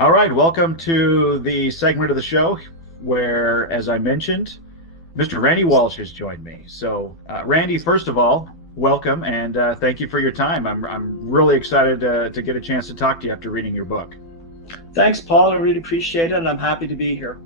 All right, welcome to the segment of the show where, as I mentioned, Mr. Randy Walsh has joined me. So, Randy, first of all, welcome and thank you for your time. I'm really excited to get a chance to talk to you after reading your book. Thanks, Paul. I really appreciate it, and I'm happy to be here.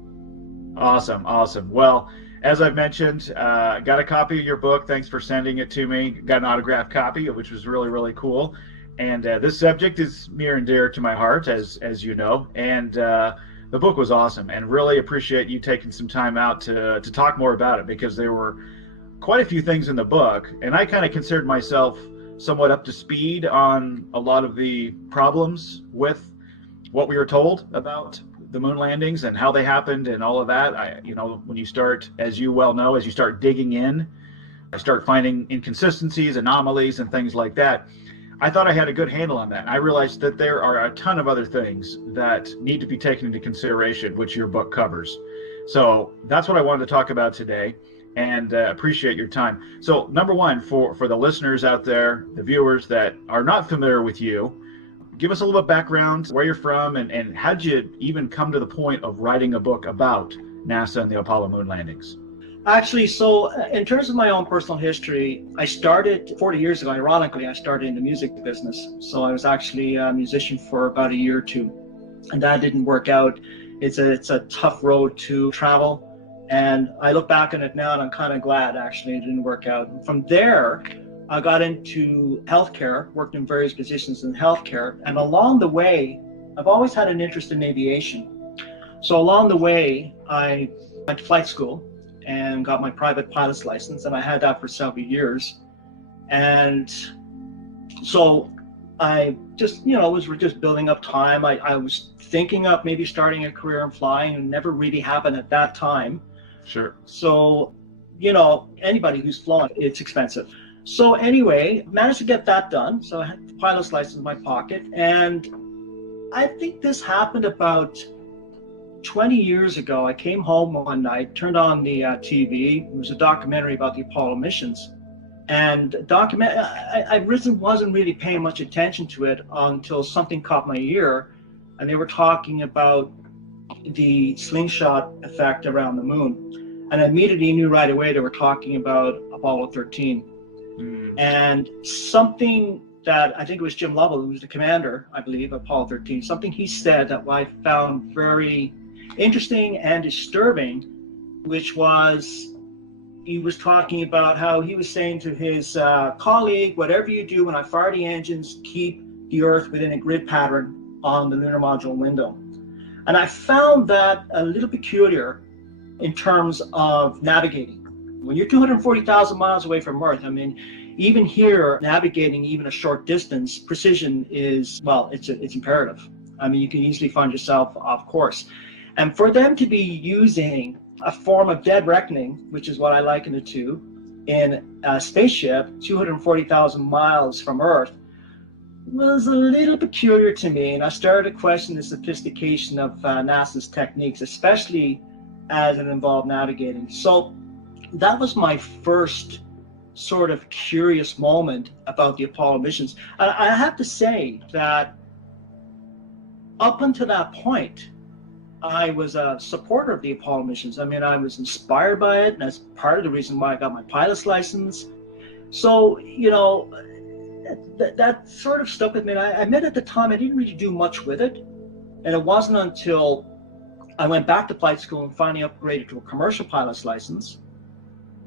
Awesome, awesome. Well, as I've mentioned, got a copy of your book. Thanks for sending it to me. Got an autographed copy, which was really, really cool. And this subject is near and dear to my heart, as you know. And the book was awesome, and really appreciate you taking some time out to talk more about it, because there were quite a few things in the book, and I kind of considered myself somewhat up to speed on a lot of the problems with what we were told about the moon landings and how they happened and all of that. When you start, as you well know, as you start digging in, I start finding inconsistencies, anomalies, and things like that. I thought I had a good handle on that. I realized that there are a ton of other things that need to be taken into consideration, which your book covers. So that's what I wanted to talk about today, and appreciate your time. So number one, for the listeners out there, the viewers that are not familiar with you, give us a little bit of background, where you're from, and how did you even come to the point of writing a book about NASA and the Apollo moon landings? Actually, so in terms of my own personal history, I started 40 years ago. Ironically, I started in the music business. So I was actually a musician for about a year or two, and that didn't work out. It's a tough road to travel, and I look back on it now and I'm kind of glad actually it didn't work out. From there, I got into healthcare, worked in various positions in healthcare, and along the way, I've always had an interest in aviation. So along the way, I went to flight school and got my private pilot's license, and I had that for several years. And so I just, we're just building up time. I was thinking of maybe starting a career in flying, and never really happened at that time. Sure. So, anybody who's flown, it's expensive. So anyway, managed to get that done. So I had the pilot's license in my pocket, and I think this happened about 20 years ago. I came home one night, turned on the TV. It was a documentary about the Apollo missions. And I wasn't really paying much attention to it until something caught my ear. And they were talking about the slingshot effect around the moon. And I immediately knew right away they were talking about Apollo 13. And something that I think it was Jim Lovell, who was the commander, I believe, of Apollo 13, something he said that I found very interesting and disturbing, which was, he was talking about how he was saying to his colleague, whatever you do when I fire the engines, keep the Earth within a grid pattern on the lunar module window. And I found that a little peculiar in terms of navigating. When you're 240,000 miles away from Earth, I mean, even here, navigating even a short distance, precision is, well, it's imperative. I mean, you can easily find yourself off course. And for them to be using a form of dead reckoning, which is what I liken it to, in a spaceship 240,000 miles from Earth, was a little peculiar to me. And I started to question the sophistication of NASA's techniques, especially as it involved navigating. So that was my first sort of curious moment about the Apollo missions. I have to say that up until that point, I was a supporter of the Apollo missions. I mean, I was inspired by it, and that's part of the reason why I got my pilot's license. So, that sort of stuck with me. And I admit at the time I didn't really do much with it. And it wasn't until I went back to flight school and finally upgraded to a commercial pilot's license.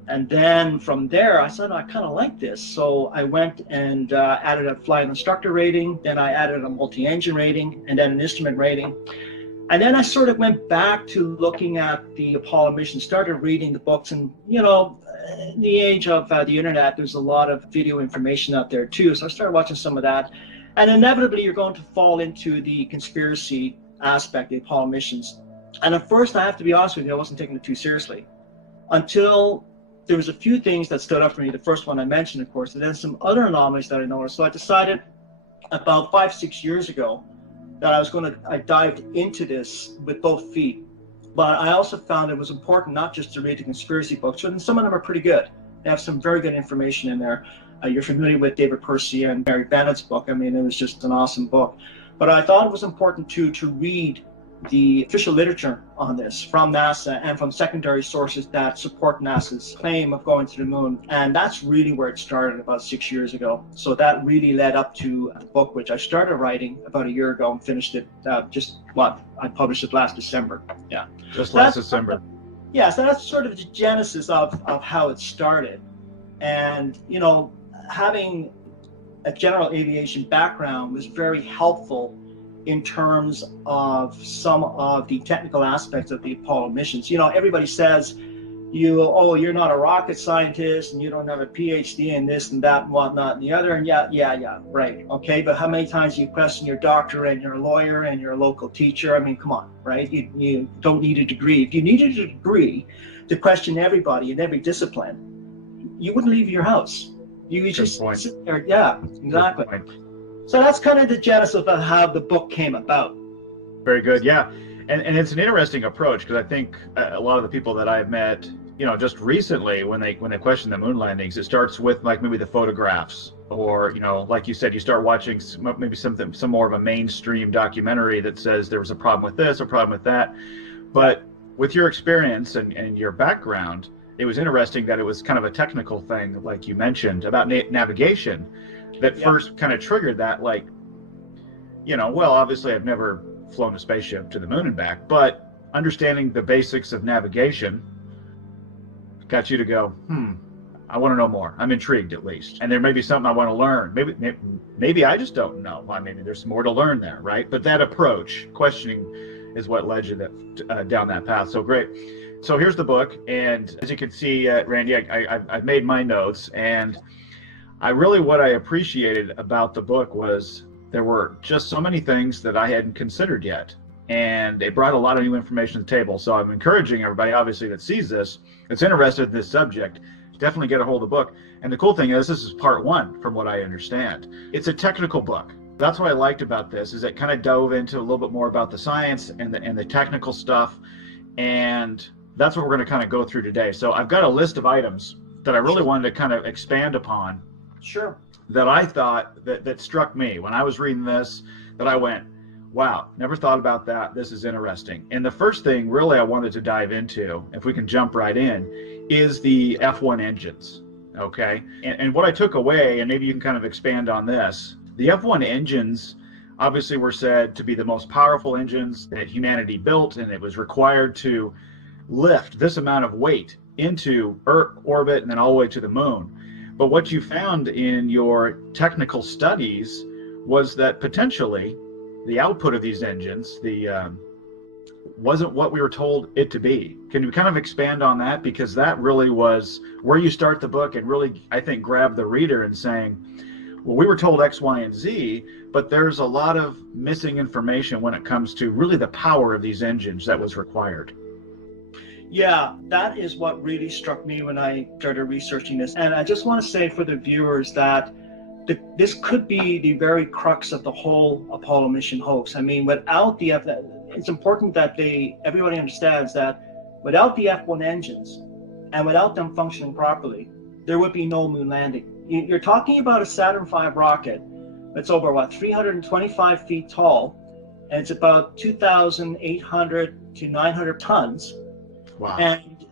And then from there, I said, I kind of like this. So I went and added a flight instructor rating. Then I added a multi-engine rating, and then an instrument rating. And then I sort of went back to looking at the Apollo mission, started reading the books. And, in the age of the internet, there's a lot of video information out there too. So I started watching some of that. And inevitably, you're going to fall into the conspiracy aspect of the Apollo missions. And at first, I have to be honest with you, I wasn't taking it too seriously until there was a few things that stood out for me. The first one I mentioned, of course, and then some other anomalies that I noticed. So I decided about 5-6 years ago that I dived into this with both feet. But I also found it was important not just to read the conspiracy books, and some of them are pretty good. They have some very good information in there. You're familiar with David Percy and Mary Bennett's book. I mean, it was just an awesome book. But I thought it was important too to read the official literature on this from NASA and from secondary sources that support NASA's claim of going to the moon. And that's really where it started about 6 years ago. So that really led up to the book, which I started writing about a year ago and finished it I published it last December. Yeah. Just last December. Yeah, so that's sort of the genesis of how it started. And, you know, having a general aviation background was very helpful in terms of some of the technical aspects of the Apollo missions. You know, everybody says, you're not a rocket scientist and you don't have a PhD in this and that and whatnot and the other. And yeah, right. Okay, but how many times do you question your doctor and your lawyer and your local teacher? I mean, come on, right? You don't need a degree. If you needed a degree to question everybody in every discipline, you wouldn't leave your house. You would just sit there. Yeah, exactly. So that's kind of the genesis of how the book came about. Very good, yeah. And it's an interesting approach, because I think a lot of the people that I've met, you know, just recently when they question the moon landings, it starts with like maybe the photographs, or, you know, like you said, you start watching maybe some more of a mainstream documentary that says there was a problem with this, a problem with that. But with your experience and your background, it was interesting that it was kind of a technical thing, like you mentioned, about navigation that first kind of triggered that, like, you know, well, obviously I've never flown a spaceship to the moon and back, but understanding the basics of navigation got you to go, I want to know more. I'm intrigued, at least. And there may be something I want to learn. Maybe I just don't know. Well, maybe there's more to learn there, right? But that approach, questioning, is what led you down that path. So great. So here's the book, and as you can see, Randy, I've made my notes, and what I appreciated about the book was there were just so many things that I hadn't considered yet, and it brought a lot of new information to the table. So I'm encouraging everybody, obviously, that sees this, that's interested in this subject, definitely get a hold of the book. And the cool thing is, this is part one, from what I understand. It's a technical book. That's what I liked about this, is it kind of dove into a little bit more about the science and the technical stuff, and that's what we're going to kind of go through today. So I've got a list of items that I really wanted to kind of expand upon. Sure. That I thought that struck me when I was reading this, that I went, wow, never thought about that. This is interesting. And the first thing really I wanted to dive into, if we can jump right in, is the F1 engines. Okay. And what I took away, and maybe you can kind of expand on this, the F1 engines obviously were said to be the most powerful engines that humanity built, and it was required to lift this amount of weight into Earth orbit and then all the way to the moon. But what you found in your technical studies was that potentially the output of these engines, wasn't what we were told it to be. Can you kind of expand on that? Because that really was where you start the book and really, I think, grab the reader and saying, well, we were told X, Y, and Z, but there's a lot of missing information when it comes to really the power of these engines that was required. Yeah, that is what really struck me when I started researching this. And I just want to say for the viewers that this could be the very crux of the whole Apollo mission hoax. I mean, without it's important that everybody understands that without the F1 engines and without them functioning properly, there would be no moon landing. You're talking about a Saturn V rocket that's over, 325 feet tall, and it's about 2,800 to 900 tons. Wow. And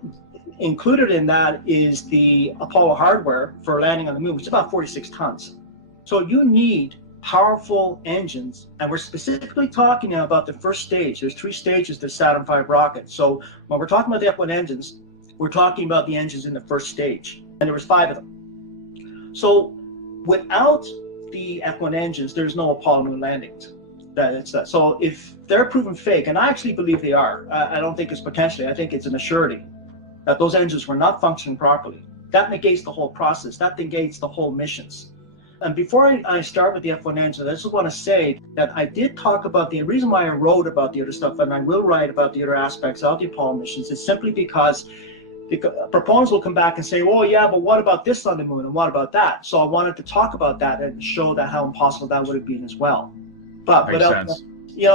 included in that is the Apollo hardware for landing on the moon, which is about 46 tons. So you need powerful engines, and we're specifically talking now about the first stage. There's 3 stages to the Saturn V rocket. So when we're talking about the F1 engines, we're talking about the engines in the first stage, and there was 5 of them. So without the F1 engines, there's no Apollo moon landings. So if they're proven fake, and I actually believe they are, I don't think it's potentially, I think it's an assurity that those engines were not functioning properly. That negates the whole process. That negates the whole missions. And before I start with the F1 engine, I just want to say that I did talk about the reason why I wrote about the other stuff, and I will write about the other aspects of the Apollo missions, is simply because the proponents will come back and say, oh yeah, but what about this on the moon, and what about that? So I wanted to talk about that and show that how impossible that would have been as well. But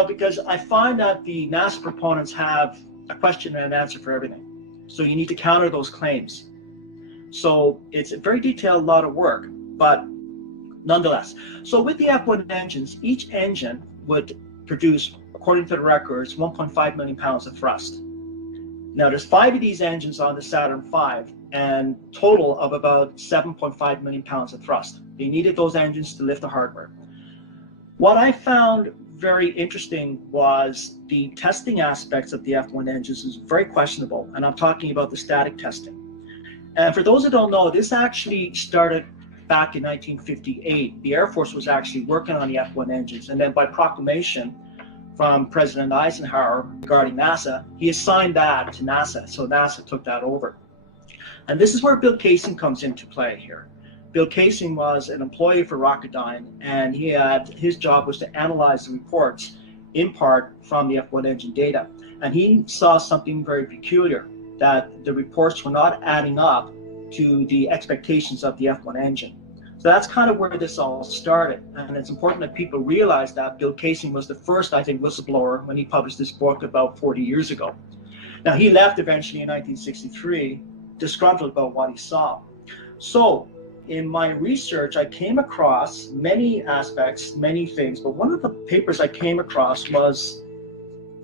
because I find that the NASA proponents have a question and an answer for everything. So you need to counter those claims. So it's a very detailed, lot of work, but nonetheless. So with the F1 engines, each engine would produce, according to the records, 1.5 million pounds of thrust. Now there's 5 of these engines on the Saturn V, and total of about 7.5 million pounds of thrust. They needed those engines to lift the hardware. What I found very interesting was the testing aspects of the F1 engines is very questionable, and I'm talking about the static testing. And for those that don't know, this actually started back in 1958. The Air Force was actually working on the F1 engines, and then by proclamation from President Eisenhower regarding NASA, he assigned that to NASA, so NASA took that over. And this is where Bill Casing comes into play here. Bill Casing was an employee for Rocketdyne, and his job was to analyze the reports in part from the F1 engine data. And he saw something very peculiar, that the reports were not adding up to the expectations of the F1 engine. So that's kind of where this all started. And it's important that people realize that Bill Casing was the first, I think, whistleblower when he published this book about 40 years ago. Now, he left eventually in 1963, disgruntled about what he saw. So in my research, I came across many aspects, many things, but one of the papers I came across was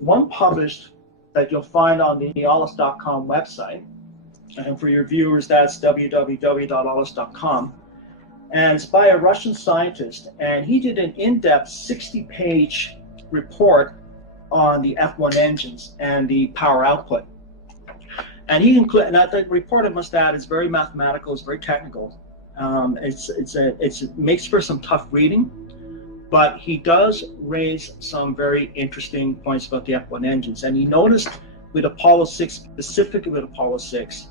one published that you'll find on the Ollis.com website. And for your viewers, that's www.ollis.com. And it's by a Russian scientist, and he did an in-depth 60-page report on the F1 engines and the power output. And he included, and the report, I must add, is very mathematical, it's very technical. It makes for some tough reading, but he does raise some very interesting points about the F1 engines. And he noticed with Apollo 6, specifically with Apollo 6,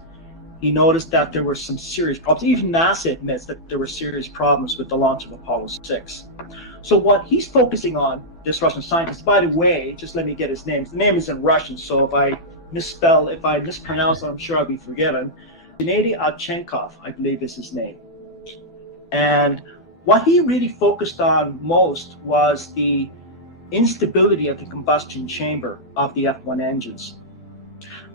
he noticed that there were some serious problems. Even NASA admits that there were serious problems with the launch of Apollo 6. So what he's focusing on, this Russian scientist, by the way, just let me get his name. The name is in Russian, so if I mispronounce it, I'm sure I'll be forgiven. Gennady Ovchenkov, I believe is his name. And what he really focused on most was the instability of the combustion chamber of the F1 engines.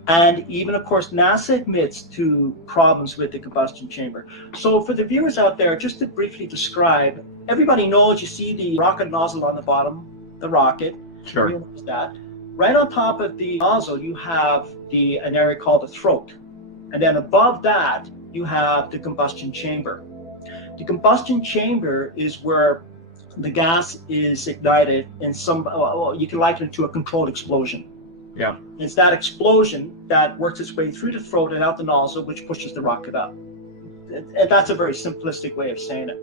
And even, of course, NASA admits to problems with the combustion chamber. So for the viewers out there, just to briefly describe, everybody knows you see the rocket nozzle on the bottom, the rocket. Sure. You know that. Right on top of the nozzle, you have an area called the throat. And then above that, you have the combustion chamber. The combustion chamber is where the gas is ignited in some, you can liken it to a controlled explosion. Yeah. It's that explosion that works its way through the throat and out the nozzle, which pushes the rocket up. And that's a very simplistic way of saying it.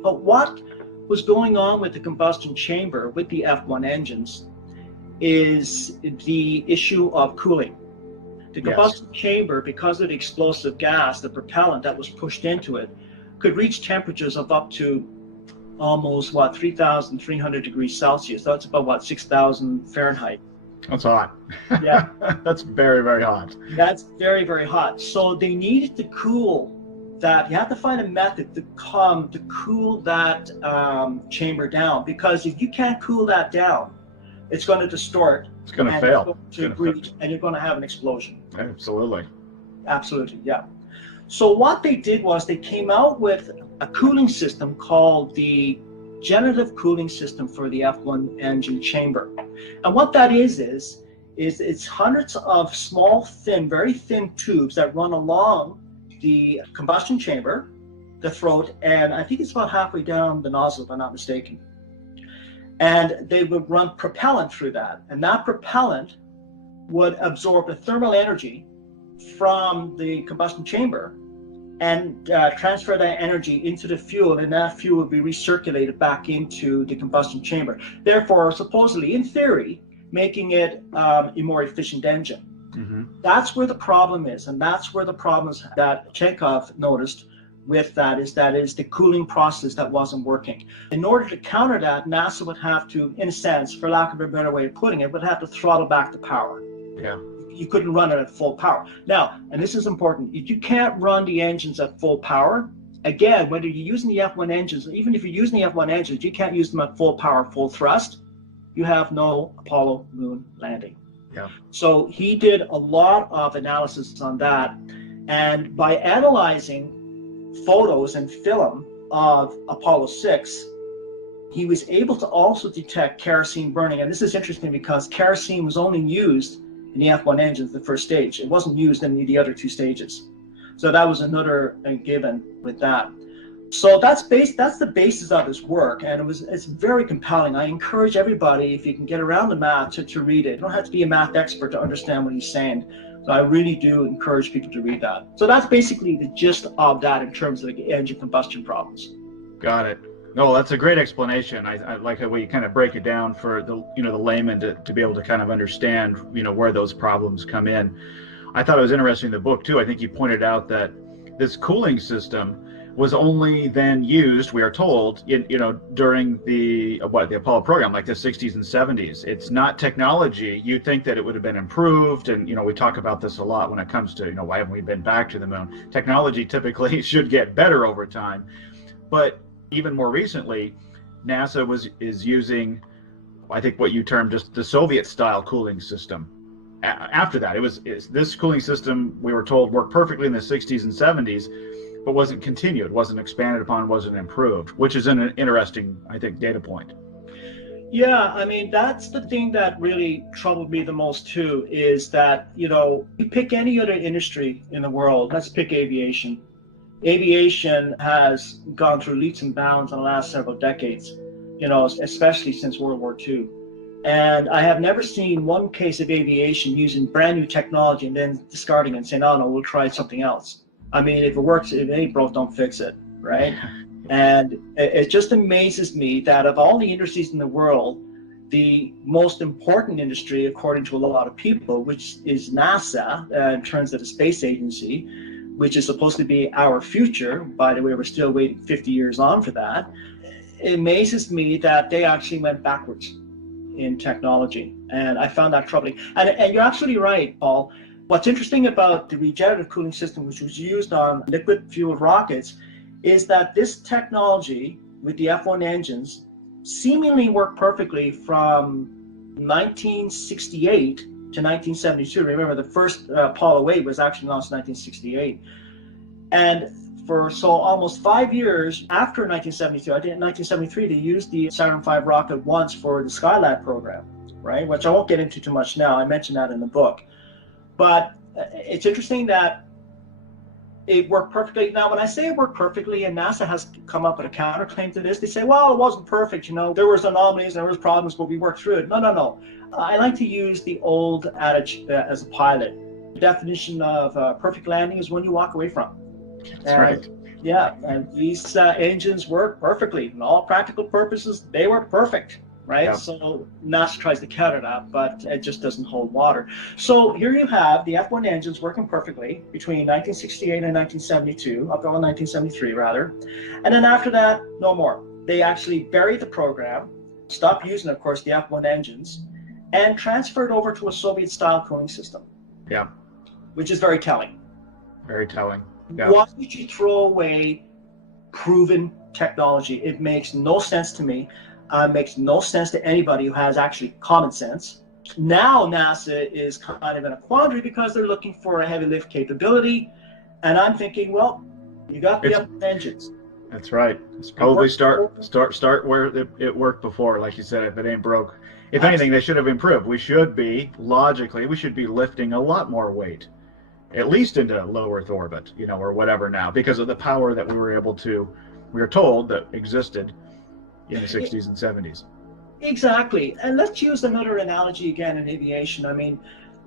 But what was going on with the combustion chamber with the F1 engines is the issue of cooling. The combustion chamber, because of the explosive gas, the propellant that was pushed into it, could reach temperatures of up to almost 3,300 degrees Celsius. That's about 6,000 Fahrenheit. That's hot. Yeah. That's very, very hot. That's very, very hot. So they needed to cool that. You have to find a method to cool that chamber down, because if you can't cool that down, it's going to distort. It's going to fail. And you're going to have an explosion. Absolutely. Absolutely, yeah. So what they did was they came out with a cooling system called the generative cooling system for the F1 engine chamber. And what that is it's hundreds of small, thin, very thin tubes that run along the combustion chamber, the throat, and I think it's about halfway down the nozzle, if I'm not mistaken. And they would run propellant through that. And that propellant would absorb the thermal energy from the combustion chamber and transfer that energy into the fuel, and that fuel would be recirculated back into the combustion chamber. Therefore, supposedly, in theory, making it a more efficient engine. Mm-hmm. That's where the problem is, and that's where the problems that Chekhov noticed with that is the cooling process that wasn't working. In order to counter that, NASA would have to, in a sense, for lack of a better way of putting it, would have to throttle back the power. Yeah. You couldn't run it at full power. Now, and this is important, if you can't run the engines at full power, again, whether you're using the F1 engines, even if you're using the F1 engines, you can't use them at full power, full thrust, you have no Apollo moon landing. Yeah. So he did a lot of analysis on that. And by analyzing photos and film of Apollo 6, he was able to also detect kerosene burning. And this is interesting because kerosene was only used in the F1 engines, the first stage. It wasn't used in the other two stages. So that was another given with that. So that's the basis of his work, and it's very compelling. I encourage everybody, if you can get around the math, to read it. You don't have to be a math expert to understand what he's saying. So I really do encourage people to read that. So that's basically the gist of that in terms of the engine combustion problems. Got it. No, that's a great explanation. I like the way you kind of break it down for the layman to be able to kind of understand where those problems come in. I thought it was interesting in the book too. I think you pointed out that this cooling system was only then used, we are told, during the Apollo program, like the 60s and 70s. It's not technology. You'd think that it would have been improved, and we talk about this a lot when it comes to why haven't we been back to the moon. Technology typically should get better over time, but even more recently, NASA is using, I think, what you termed just the Soviet-style cooling system. After that, this cooling system, we were told, worked perfectly in the 60s and 70s, but wasn't continued, wasn't expanded upon, wasn't improved, which is an interesting, I think, data point. Yeah, I mean, that's the thing that really troubled me the most too, is that, you pick any other industry in the world, let's pick aviation. Aviation has gone through leaps and bounds in the last several decades, especially since World War II. And I have never seen one case of aviation using brand new technology and then discarding it and saying, oh no, we'll try something else. I mean, if it works, if it ain't broke, don't fix it, right? And it just amazes me that of all the industries in the world, the most important industry, according to a lot of people, which is NASA, in terms of the space agency, which is supposed to be our future. By the way, we're still waiting 50 years on for that. It amazes me that they actually went backwards in technology. And I found that troubling. And you're absolutely right, Paul. What's interesting about the regenerative cooling system, which was used on liquid fueled rockets, is that this technology with the F1 engines seemingly worked perfectly from 1968 to 1972. Remember, the first Apollo 8 was actually launched in 1968. And for almost 5 years after 1972, I think in 1973, they used the Saturn V rocket once for the Skylab program, right? Which I won't get into too much now. I mentioned that in the book. But it's interesting that it worked perfectly. Now, when I say it worked perfectly, and NASA has come up with a counterclaim to this, they say, well, it wasn't perfect. There was anomalies, there was problems, but we worked through it. No. I like to use the old adage as a pilot. The definition of perfect landing is when you walk away from. That's right. Yeah, and these engines work perfectly. In all practical purposes, they were perfect. Right? Yeah. So NASA tries to counter that, but it just doesn't hold water. So here you have the F1 engines working perfectly between 1968 and 1972, up until 1973 rather. And then after that, no more. They actually buried the program, stopped using, of course, the F1 engines, and transferred over to a Soviet-style cooling system. Yeah. Which is very telling. Very telling. Yeah. Why would you throw away proven technology? It makes no sense to me. Makes no sense to anybody who has actually common sense. Now NASA is kind of in a quandary because they're looking for a heavy lift capability, and I'm thinking, well, you got the F1 engines. That's right. It's probably start where it worked before, like you said. If it ain't broke, if anything, they should have improved. We should be lifting a lot more weight, at least into low Earth orbit, or whatever now, because of the power that we were told that existed in the 60s and 70s. Exactly. And let's use another analogy again in aviation. I mean,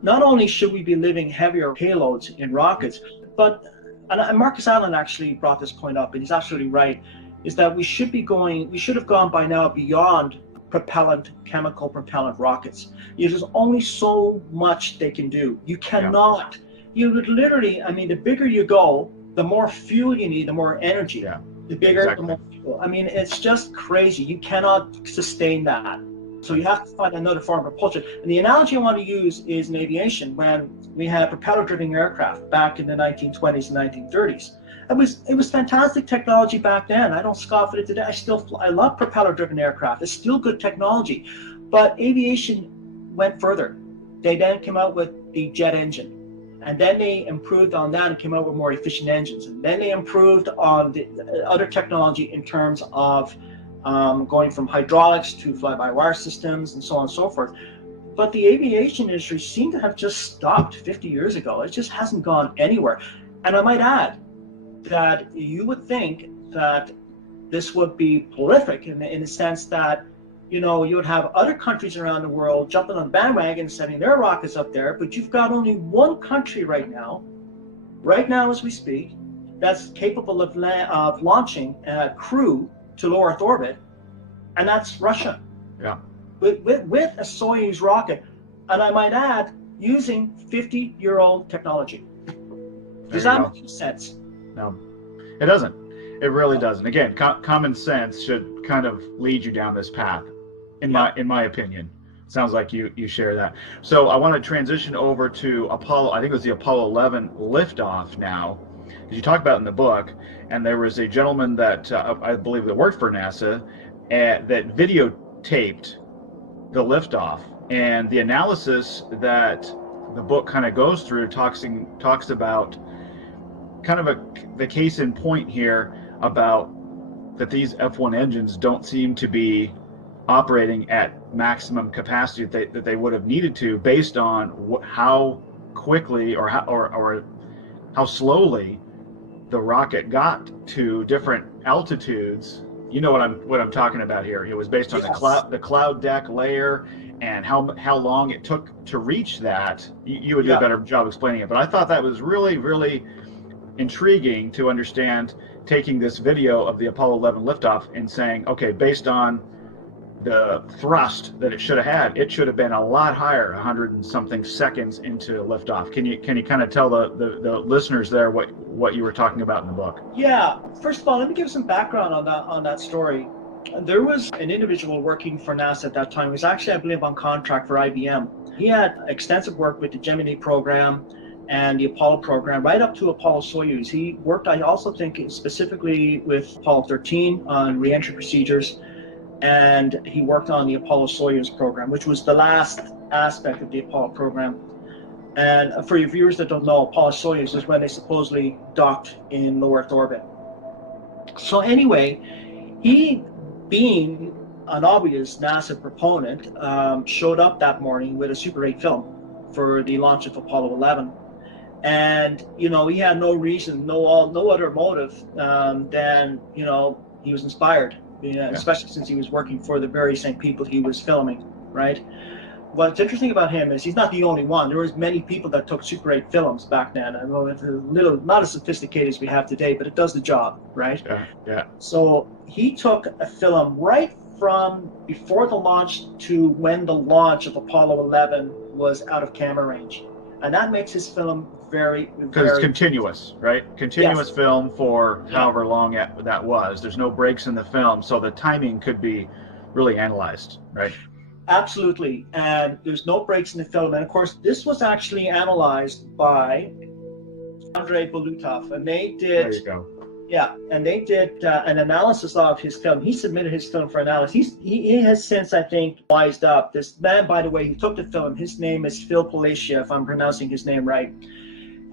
not only should we be living heavier payloads in rockets, but, and Marcus Allen actually brought this point up, and he's absolutely right, is that we should have gone by now beyond chemical propellant rockets. There's only so much they can do. You cannot, you would literally, I mean, the bigger you go, the more fuel you need, the more energy. Yeah. The bigger, the more fuel. I mean, it's just crazy. You cannot sustain that. So you have to find another form of propulsion. And the analogy I want to use is in aviation, when we had propeller-driven aircraft back in the 1920s and 1930s. It was fantastic technology back then. I don't scoff at it today. I love propeller-driven aircraft. It's still good technology. But aviation went further. They then came out with the jet engine. And then they improved on that and came out with more efficient engines. And then they improved on the other technology in terms of going from hydraulics to fly-by-wire systems and so on and so forth. But the aviation industry seemed to have just stopped 50 years ago. It just hasn't gone anywhere. And I might add that you would think that this would be prolific in the sense that, you know, you would have other countries around the world jumping on the bandwagon and sending their rockets up there, but you've got only one country right now as we speak, that's capable of launching a crew to low Earth orbit, and that's Russia. Yeah. With a Soyuz rocket, and I might add, using 50-year-old technology. Does that make sense? No, it doesn't. It really doesn't. Again, common sense should kind of lead you down this path. In my opinion. Sounds like you share that. So I want to transition over to Apollo. I think it was the Apollo 11 liftoff now, because you talk about it in the book, and there was a gentleman that I believe that worked for NASA that videotaped the liftoff, and the analysis that the book kind of goes through talks about kind of the case in point here about that these F1 engines don't seem to be operating at maximum capacity that they would have needed to, based on how quickly or how slowly the rocket got to different altitudes. You know what I'm talking about here. It was based on the cloud deck layer and how long it took to reach that. You would do a better job explaining it, but I thought that was really, really intriguing to understand, taking this video of the Apollo 11 liftoff and saying, okay, based on the thrust that it should have had, it should have been a lot higher, 100 and something seconds into liftoff. Can you kind of tell the listeners there what you were talking about in the book? Yeah. First of all, let me give some background on that story. There was an individual working for NASA at that time. He was actually, I believe, on contract for IBM. He had extensive work with the Gemini program and the Apollo program, right up to Apollo Soyuz. He worked, I also think, specifically with Apollo 13 on reentry procedures. And he worked on the Apollo Soyuz program, which was the last aspect of the Apollo program. And for your viewers that don't know, Apollo Soyuz is when they supposedly docked in low Earth orbit. So anyway, he, being an obvious NASA proponent, showed up that morning with a Super 8 film for the launch of Apollo 11. And, you know, he had no reason, no other motive than, you know, he was inspired. Especially since he was working for the very same people he was filming, right? What's interesting about him is he's not the only one. There was many people that took Super 8 films back then. I know it's not as sophisticated as we have today, but it does the job, right? Yeah. So he took a film right from before the launch to when the launch of Apollo 11 was out of camera range. And that makes his film very, because it's continuous, right? Continuous film for however long that was. There's no breaks in the film, so the timing could be really analyzed, right? Absolutely, and there's no breaks in the film. And of course, this was actually analyzed by Andrei Bolutov, and they did. There you go. Yeah, and they did an analysis of his film. He submitted his film for analysis. He has since, I think, wised up. This man, by the way, who took the film, his name is Phil Palacia, if I'm pronouncing his name right.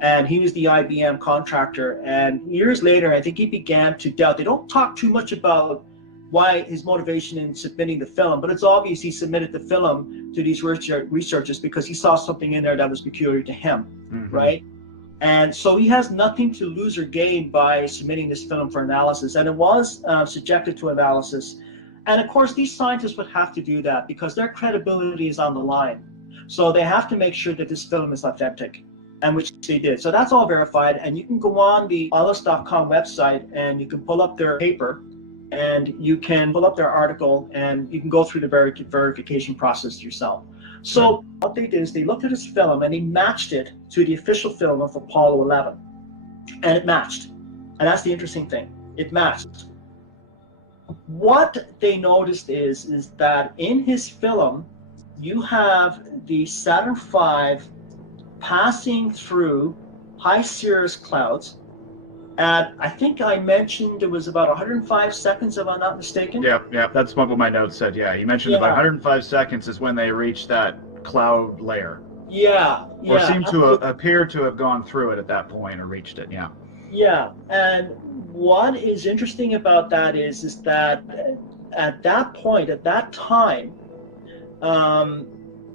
And he was the IBM contractor. And years later, I think he began to doubt. They don't talk too much about why his motivation in submitting the film, but it's obvious he submitted the film to these researchers because he saw something in there that was peculiar to him, right? And so he has nothing to lose or gain by submitting this film for analysis. And it was subjected to analysis. And of course, these scientists would have to do that because their credibility is on the line. So they have to make sure that this film is authentic, and which they did. So that's all verified. And you can go on the alus.com website and you can pull up their paper and you can pull up their article and you can go through the verification process yourself. So what they did is they looked at his film and they matched it to the official film of Apollo 11. And it matched. And that's the interesting thing. It matched. What they noticed is that in his film, you have the Saturn V passing through high cirrus clouds, And I think I mentioned it was about 105 seconds, if I'm not mistaken. Yeah, that's what my notes said. Yeah, you mentioned about Yeah, 105 seconds is when they reached that cloud layer, yeah, or yeah, seem to absolutely. appear to have gone through it at that point or reached it. Yeah. Yeah. And what is interesting about that is that at that point, at that time, um,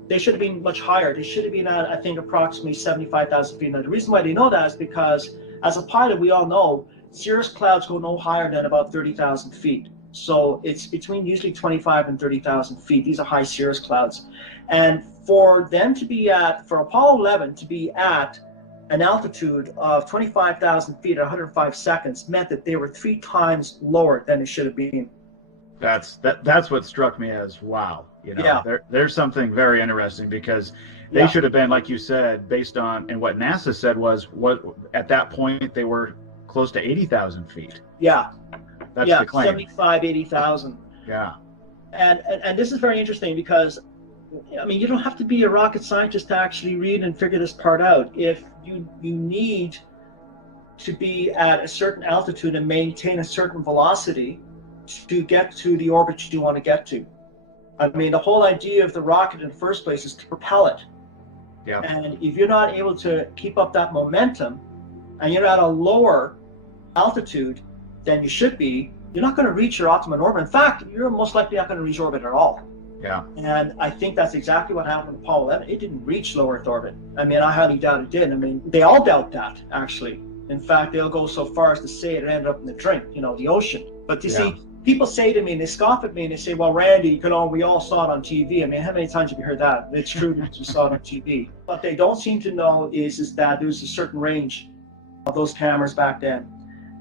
they should have been much higher. They should have been at, I think, approximately 75,000 feet. Now, the reason why they know that is because, as a pilot, we all know cirrus clouds go no higher than about 30,000 feet. So it's between usually 25 and 30,000 feet. These are high cirrus clouds. And for them to be at, for Apollo 11 to be at an altitude of 25,000 feet at 105 seconds meant that they were 3 times lower than it should have been. That's what struck me as wow. Yeah, There's something very interesting because they yeah, should have been, like you said, based on, and what NASA said was, what at that point they were close to 80,000 feet. yeah, That's yeah, the claim. 75, 80,000. Yeah. And this is very interesting because, I mean, you don't have to be a rocket scientist to actually read and figure this part out. If you need to be at a certain altitude and maintain a certain velocity to get to the orbit you want to get to. I mean, the whole idea of the rocket in the first place is to propel it. Yeah. And if you're not able to keep up that momentum and you're at a lower altitude than you should be, you're not going to reach your optimum orbit. In fact, you're most likely not going to reach orbit at all. Yeah. And I think that's exactly what happened with Apollo 11. It didn't reach low Earth orbit. I mean, I highly doubt it did. I mean, they all doubt that, actually. In fact, they'll go so far as to say it ended up in the drink, the ocean. But you see, people say to me, and they scoff at me, and they say, well, Randy, we all saw it on TV. I mean, how many times have you heard that? It's true that you saw it on TV. What they don't seem to know is that there's a certain range of those cameras back then.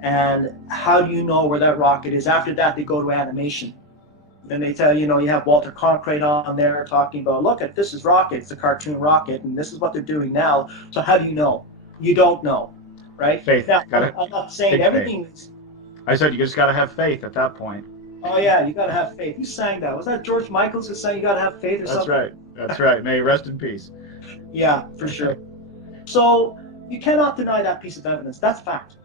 And how do you know where that rocket is? After that, they go to animation. Then they tell you have Walter Cronkite on there talking about, look at this is rocket, it's a cartoon rocket, and this is what they're doing now. So how do you know? You don't know, right? Faith. Now, I'm not saying everything is. I said you just got to have faith at that point. Oh yeah, you got to have faith. Who sang that? Was that George Michaels who sang you got to have faith or That's something? right. That's right. May he rest in peace. Yeah, for sure. So you cannot deny that piece of evidence. That's fact.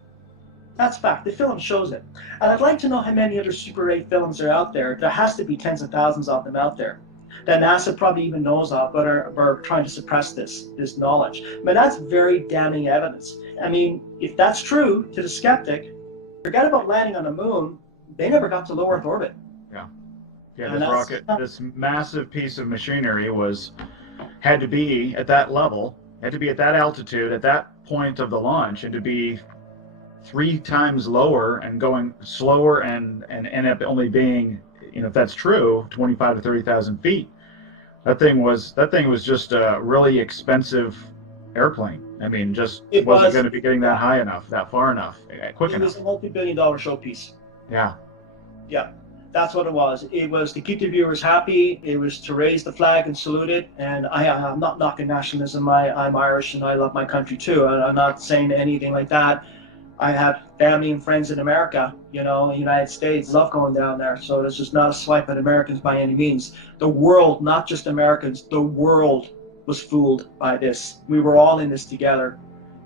That's fact. The film shows it. And I'd like to know how many other Super 8 films are out there. There has to be tens of thousands of them out there that NASA probably even knows of, but are trying to suppress this knowledge. But that's very damning evidence. I mean, if that's true to the skeptic, forget about landing on the moon. They never got to low Earth orbit. Yeah. Yeah, this rocket, this massive piece of machinery had to be at that level, had to be at that altitude, at that point of the launch, and to be 3 times lower and going slower and end up only being, if that's true, 25 to 30,000 feet. That thing was just a really expensive airplane. I mean, it wasn't going to be getting that high enough, that far enough, quick enough. It was a multi-billion-dollar showpiece. Yeah. Yeah, that's what it was. It was to keep the viewers happy. It was to raise the flag and salute it. And I'm not knocking nationalism. I'm Irish and I love my country too. I'm not saying anything like that. I have family and friends in America, in the United States, love going down there. So this is not a swipe at Americans by any means. The world, not just Americans, the world was fooled by this. We were all in this together.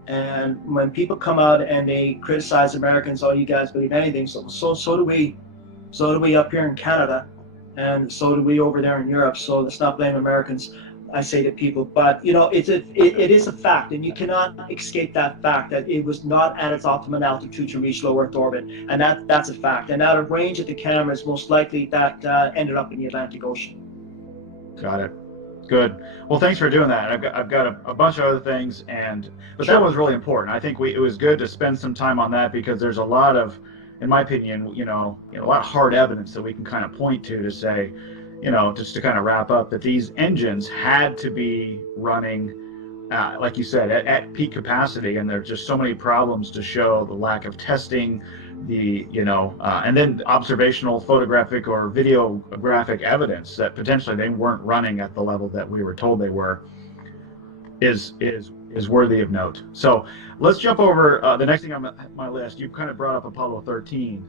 And when people come out and they criticize Americans, oh, you guys believe anything, so do we. So do we up here in Canada, and so do we over there in Europe. So let's not blame Americans, I say to people. But it is a fact, and you cannot escape that fact that it was not at its optimum altitude to reach low Earth orbit, and that's a fact. And out of range of the cameras, most likely that ended up in the Atlantic Ocean. Got it. Good. Well, thanks for doing that. I've got a bunch of other things, but Sure. that was really important. I think it was good to spend some time on that because there's a lot of, in my opinion, a lot of hard evidence that we can kind of point to say, just to kind of wrap up, that these engines had to be running, like you said, at peak capacity, and there's just so many problems to show the lack of testing, and then observational, photographic, or videographic evidence that potentially they weren't running at the level that we were told they were, is worthy of note. So let's jump over the next thing on my list. You kind of brought up Apollo 13.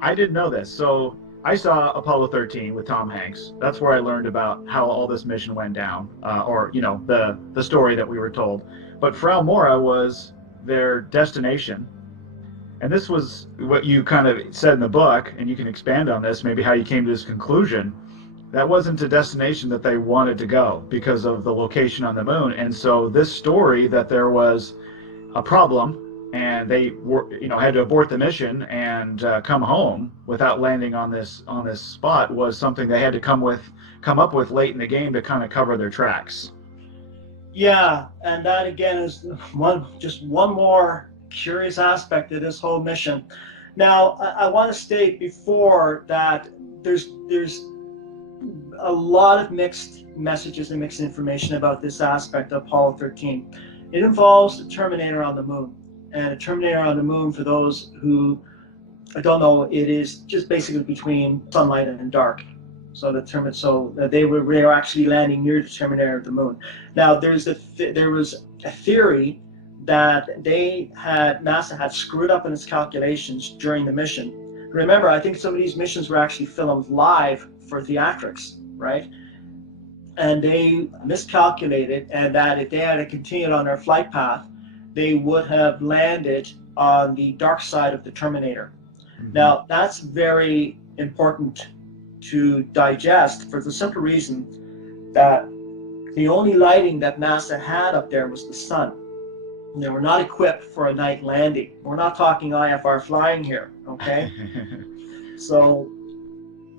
I didn't know this. So I saw Apollo 13 with Tom Hanks. That's where I learned about how all this mission went down, or the story that we were told. But Frau Mora was their destination, And this was what you kind of said in the book, and you can expand on this, maybe how you came to this conclusion. That wasn't a destination that they wanted to go because of the location on the moon. And so this story that there was a problem and they were, had to abort the mission and come home without landing on this spot was something they had to come up with late in the game to kind of cover their tracks. Yeah, and that again is one more curious aspect of this whole mission. Now, I want to state before that there's a lot of mixed messages and mixed information about this aspect of Apollo 13. It involves the Terminator on the moon. And a Terminator on the moon, for those who don't know, it is just basically between sunlight and dark. So they were actually landing near the Terminator of the moon. Now, there was a theory that NASA had screwed up in its calculations during the mission. Remember, I think some of these missions were actually filmed live for theatrics, right? And they miscalculated, and that if they had continued on their flight path, they would have landed on the dark side of the Terminator. Mm-hmm. Now, that's very important to digest for the simple reason that the only lighting that NASA had up there was the sun. And they were not equipped for a night landing. We're not talking IFR flying here, okay? So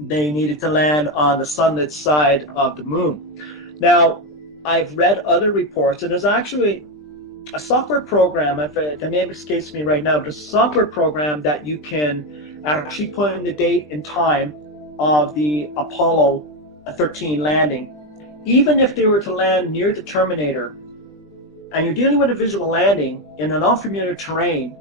they needed to land on the sunlit side of the moon. Now, I've read other reports, and there's actually a software program, the name escapes me right now, but a software program that you can actually put in the date and time of the Apollo 13 landing. Even if they were to land near the Terminator, and you're dealing with a visual landing in an unfamiliar terrain,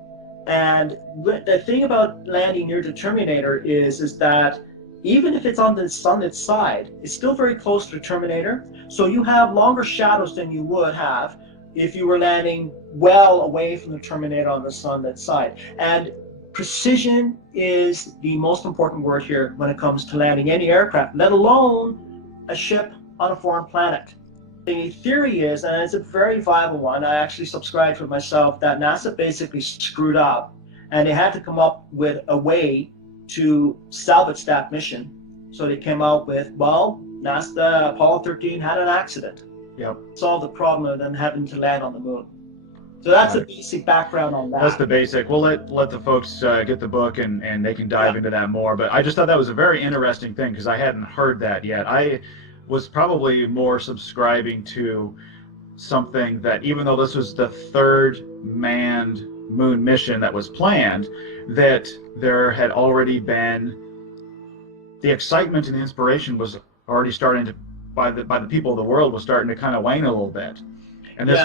and the thing about landing near the Terminator is that even if it's on the sunlit side, it's still very close to the Terminator, so you have longer shadows than you would have if you were landing well away from the Terminator on the sunlit side. And precision is the most important word here when it comes to landing any aircraft, let alone a ship on a foreign planet. The theory is, and it's a very viable one, I actually subscribe to it myself, that NASA basically screwed up and they had to come up with a way to salvage that mission. So they came out with, NASA Apollo 13 had an accident. Yep. Solve the problem of them having to land on the moon. So that's the basic background on that. That's the basic. We'll let the folks get the book and they can dive into that more. But I just thought that was a very interesting thing because I hadn't heard that yet. I was probably more subscribing to something that even though this was the third manned moon mission that was planned, that there had already been the excitement and the inspiration was already starting to by the people of the world was starting to kind of wane a little bit. And this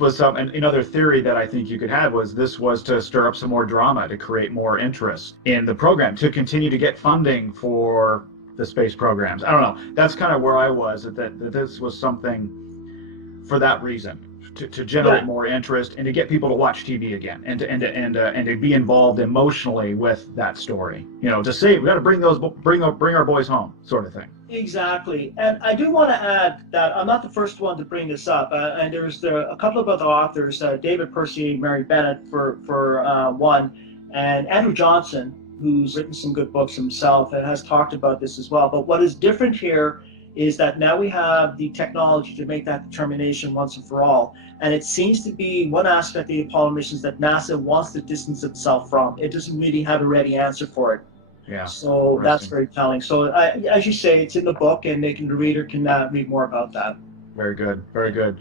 was some, and another theory that I think you could have was this was to stir up some more drama, to create more interest in the program, to continue to get funding for the space programs. I don't know. That's kind of where I was, that this was something for that reason, to generate more interest and to get people to watch TV again and to be involved emotionally with that story. To say we got to bring our boys home, sort of thing. Exactly. And I do want to add that I'm not the first one to bring this up. And there's a couple of other authors, David Percy, Mary Bennett for one, and Andrew Johnson, who's written some good books himself and has talked about this as well. But what is different here is that now we have the technology to make that determination once and for all. And it seems to be one aspect of the Apollo missions that NASA wants to distance itself from. It doesn't really have a ready answer for it. Yeah. So that's very telling. So as you say, it's in the book, and the reader can read more about that. Very good. Very good.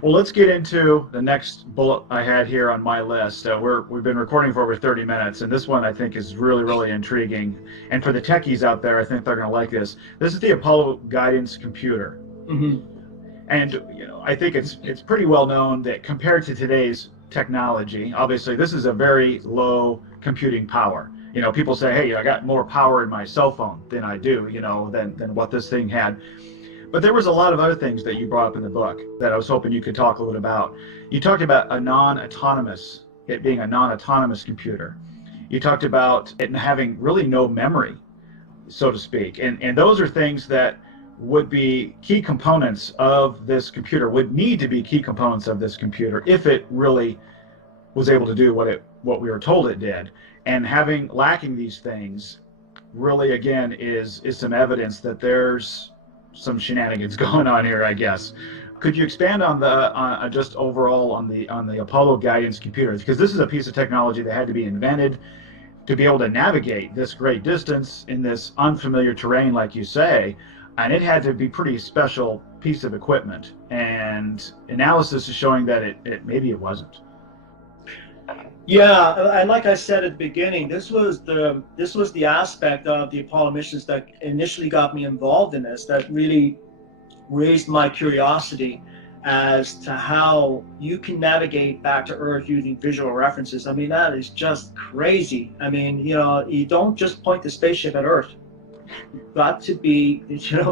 Well, let's get into the next bullet I had here on my list. We've been recording for over 30 minutes, and this one I think is really, really intriguing. And for the techies out there, I think they're going to like this. This is the Apollo guidance computer. Mm-hmm. And I think it's pretty well known that compared to today's technology, obviously this is a very low computing power. People say, hey, I got more power in my cell phone than I do, than what this thing had. But there was a lot of other things that you brought up in the book that I was hoping you could talk a little bit about. You talked about it being a non-autonomous computer. You talked about it having really no memory, so to speak. And those are things that would be key components of this computer, would need to be key components of this computer if it really was able to do what we were told it did. And lacking these things really, again, is some evidence that there's some shenanigans going on here, I guess. Could you expand on the just overall on the Apollo guidance computers? Because this is a piece of technology that had to be invented to be able to navigate this great distance in this unfamiliar terrain, like you say, and it had to be pretty special piece of equipment. And analysis is showing that maybe it wasn't. Yeah, and like I said at the beginning, this was the aspect of the Apollo missions that initially got me involved in this, that really raised my curiosity as to how you can navigate back to Earth using visual references. I mean, that is just crazy. I mean, you don't just point the spaceship at Earth. You've got to be,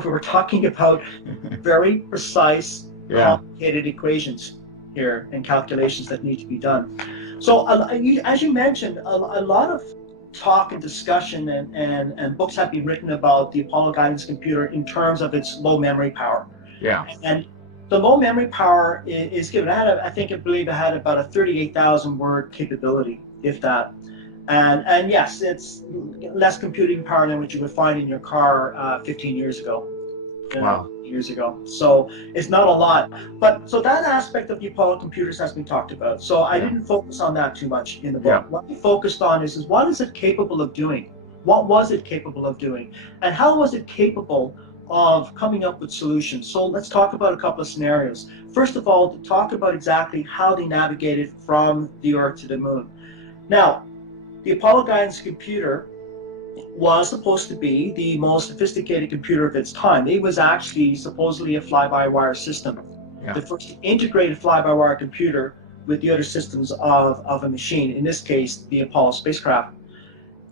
we're talking about very precise, complicated equations here and calculations that need to be done. So as you mentioned, a lot of talk and discussion and books have been written about the Apollo guidance computer in terms of its low memory power. Yeah. And the low memory power is given. I believe it had about a 38,000 word capability, if that. And yes, it's less computing power than what you would find in your car 15 years ago. Wow. Years ago. So it's not a lot. But so that aspect of the Apollo computers has been talked about. So I didn't focus on that too much in the book. What we focused on is what is it capable of doing? What was it capable of doing? And how was it capable of coming up with solutions? So let's talk about a couple of scenarios. First of all, to talk about exactly how they navigated from the Earth to the Moon. Now, the Apollo guidance computer was supposed to be the most sophisticated computer of its time. It was actually supposedly a fly-by-wire system, the first integrated fly-by-wire computer with the other systems of a machine, in this case, the Apollo spacecraft.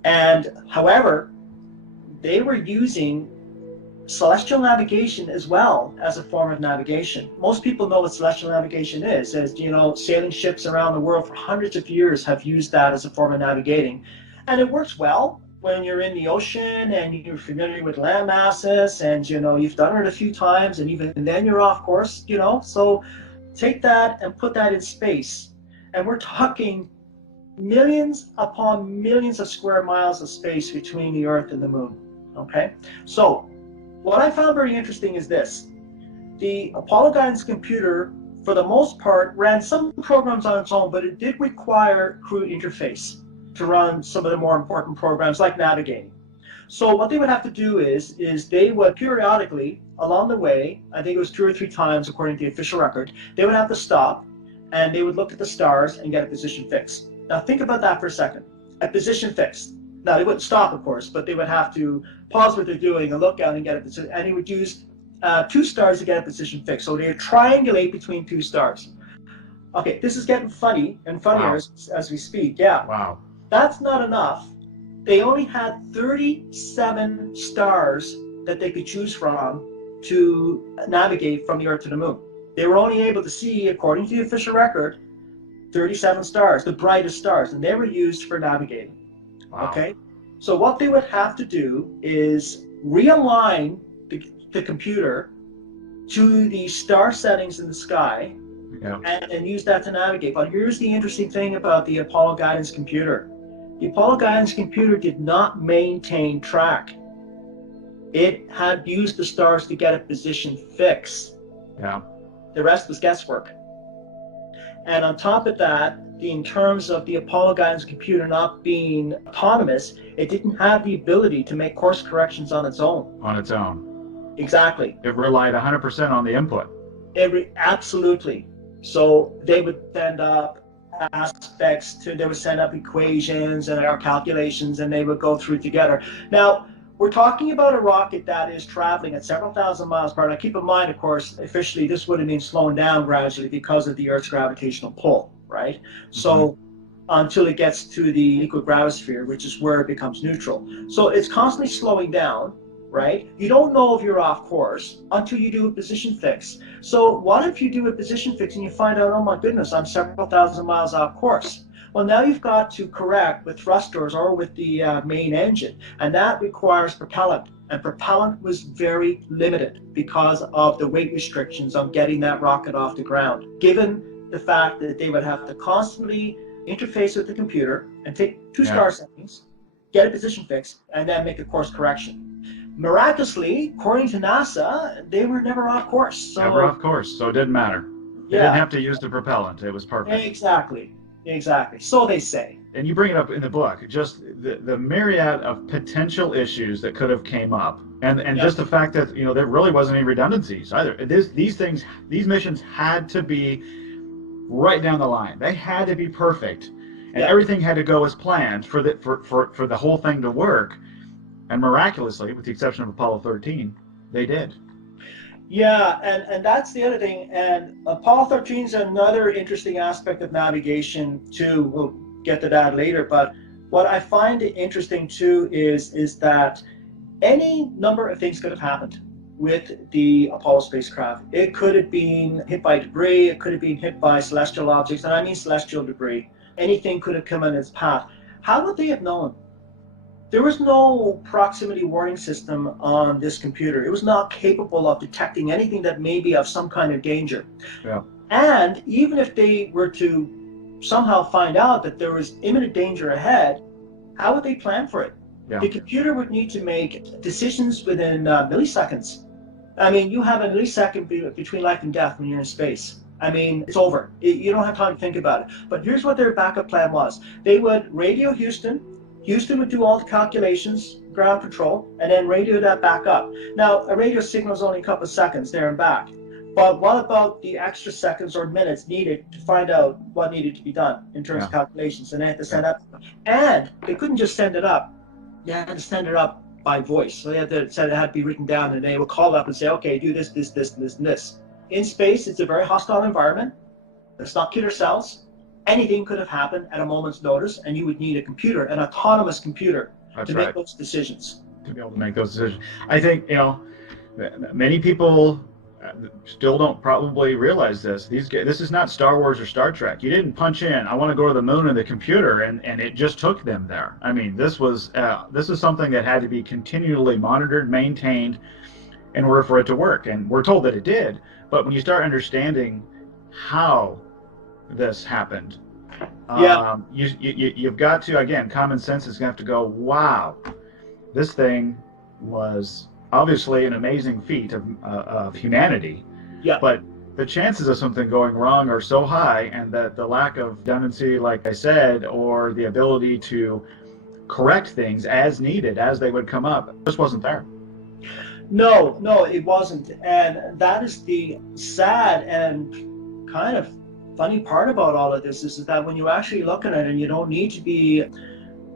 And however, they were using celestial navigation as well as a form of navigation. Most people know what celestial navigation is. As sailing ships around the world for hundreds of years have used that as a form of navigating. And it works well when you're in the ocean and you're familiar with land masses and you've done it a few times, and even then you're off course. So take that and put that in space, and we're talking millions upon millions of square miles of space between the Earth and the Moon. Okay, so what I found very interesting is this: the Apollo guidance computer, for the most part, ran some programs on its own, but it did require crew interface to run some of the more important programs like navigating. So what they would have to do is they would periodically along the way, I think it was 2 or 3 times according to the official record, they would have to stop and they would look at the stars and get a position fix. Now think about that for a second. A position fix. Now they wouldn't stop, of course, but they would have to pause what they're doing and look out and get a position, and they would use 2 stars to get a position fix. So they would triangulate between 2 stars. Okay, this is getting funny and funnier as we speak. Yeah. Wow. That's not enough. They only had 37 stars that they could choose from to navigate from the Earth to the Moon. They were only able to see, according to the official record, 37 stars, the brightest stars, and they were used for navigating. Wow. Okay? So what they would have to do is realign the computer to the star settings in the sky and use that to navigate. But here's the interesting thing about the Apollo guidance computer. The Apollo guidance computer did not maintain track. It had used the stars to get a position fix. Yeah. The rest was guesswork. And on top of that, in terms of the Apollo guidance computer not being autonomous, it didn't have the ability to make course corrections on its own. On its own. Exactly. It relied 100% on the input. Absolutely. So they would send up they would send up equations and our calculations, and they would go through together. Now, we're talking about a rocket that is traveling at several thousand miles per hour. Now, keep in mind, of course, officially this would have been slowing down gradually because of the Earth's gravitational pull, right? Mm-hmm. So until it gets to the equigravisphere, which is where it becomes neutral. So it's constantly slowing down, right? You don't know if you're off course until you do a position fix. So what if you do a position fix and you find out, oh my goodness, I'm several thousand miles off course? Well, now you've got to correct with thrusters or with the main engine, and that requires propellant. And propellant was very limited because of the weight restrictions on getting that rocket off the ground, given the fact that they would have to constantly interface with the computer and take two star settings, get a position fix, and then make a course correction. Miraculously, according to NASA, they were never off course. So, never off course, so it didn't matter. They didn't have to use the propellant. It was perfect. Exactly. So they say. And you bring it up in the book, just the myriad of potential issues that could have came up. And just the fact that, there really wasn't any redundancies either. These missions had to be right down the line. They had to be perfect. And everything had to go as planned for the whole thing to work. And miraculously, with the exception of Apollo 13, they did. Yeah, and that's the other thing. And Apollo 13 is another interesting aspect of navigation too. We'll get to that later. But what I find interesting too is that any number of things could have happened with the Apollo spacecraft. It could have been hit by debris. It could have been hit by celestial objects, and I mean celestial debris. Anything could have come in its path. How would they have known? There was no proximity warning system on this computer. It was not capable of detecting anything that may be of some kind of danger. Yeah. And even if they were to somehow find out that there was imminent danger ahead, how would they plan for it? Yeah. The computer would need to make decisions within milliseconds. I mean, you have a millisecond between life and death when you're in space. I mean, it's over. You don't have time to think about it. But here's what their backup plan was. They would radio Houston. Houston would do all the calculations, ground control, and then radio that back up. Now, a radio signal is only a couple of seconds there and back. But what about the extra seconds or minutes needed to find out what needed to be done in terms of calculations? And they had to send up. And they couldn't just send it up. They had to send it up by voice. So they had to send it had to be written down, and they would call up and say, okay, do this, this, this, and this, and this. In space, it's a very hostile environment. There's not killer cells. Anything could have happened at a moment's notice, and you would need a computer, an autonomous computer, to make those decisions. To be able to make those decisions. I think, many people still don't probably realize this. This is not Star Wars or Star Trek. You didn't punch in, I want to go to the moon in the computer, and it just took them there. I mean, this is something that had to be continually monitored, maintained, in order for it to work. And we're told that it did. But when you start understanding how this happened, you've got to, again, common sense is going to have to go, wow, this thing was obviously an amazing feat of humanity. Yeah. But the chances of something going wrong are so high, and that the lack of redundancy, like I said, or the ability to correct things as needed, as they would come up, just wasn't there. No, it wasn't. And that is the sad and kind of funny part about all of this is that when you actually look at it, and you don't need to be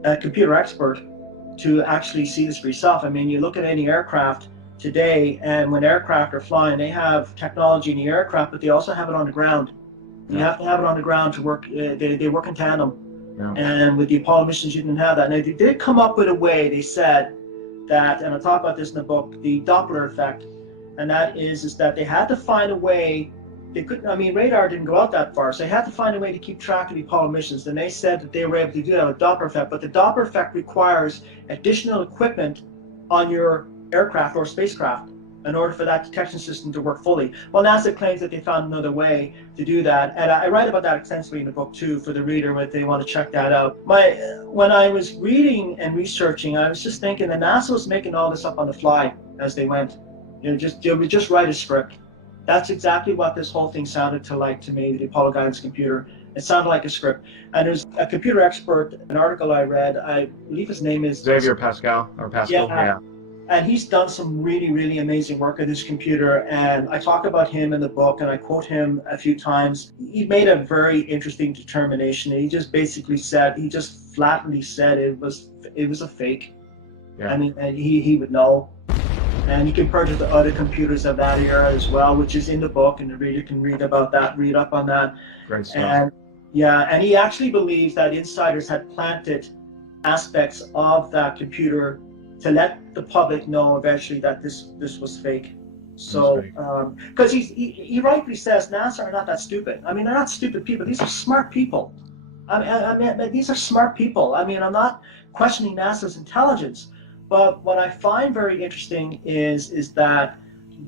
a computer expert to actually see this for yourself. I mean, you look at any aircraft today, and when aircraft are flying, they have technology in the aircraft, but they also have it on the ground. You have to have it on the ground to work. They work in tandem. Yeah. And with the Apollo missions, you didn't have that. Now, they did come up with a way. They said that, and I talk about this in the book, the Doppler effect, and that is that they had to find a way. They couldn't. I mean, radar didn't go out that far, so they had to find a way to keep track of the Apollo missions. And they said that they were able to do that with Doppler effect, but the Doppler effect requires additional equipment on your aircraft or spacecraft in order for that detection system to work fully. Well, NASA claims that they found another way to do that, and I write about that extensively in the book too for the reader if they want to check that out. When I was reading and researching, I was just thinking that NASA was making all this up on the fly as they went. They would just write a script. That's exactly what this whole thing sounded to me, the Apollo guidance computer. It sounded like a script. And there's a computer expert, an article I read, I believe his name is Xavier Pascal, or Pascal, yeah. And he's done some really, really amazing work on this computer. And I talk about him in the book, and I quote him a few times. He made a very interesting determination. He just basically said, he just flatly said it was a fake. Yeah. I mean, and he would know. And he compared it to other computers of that era as well, which is in the book, and the reader can read about that, read up on that. Great stuff. And he actually believes that insiders had planted aspects of that computer to let the public know eventually that this was fake. So, because he rightly says NASA are not that stupid. I mean, they're not stupid people. These are smart people. I mean, these are smart people. I mean, I'm not questioning NASA's intelligence. But what I find very interesting is that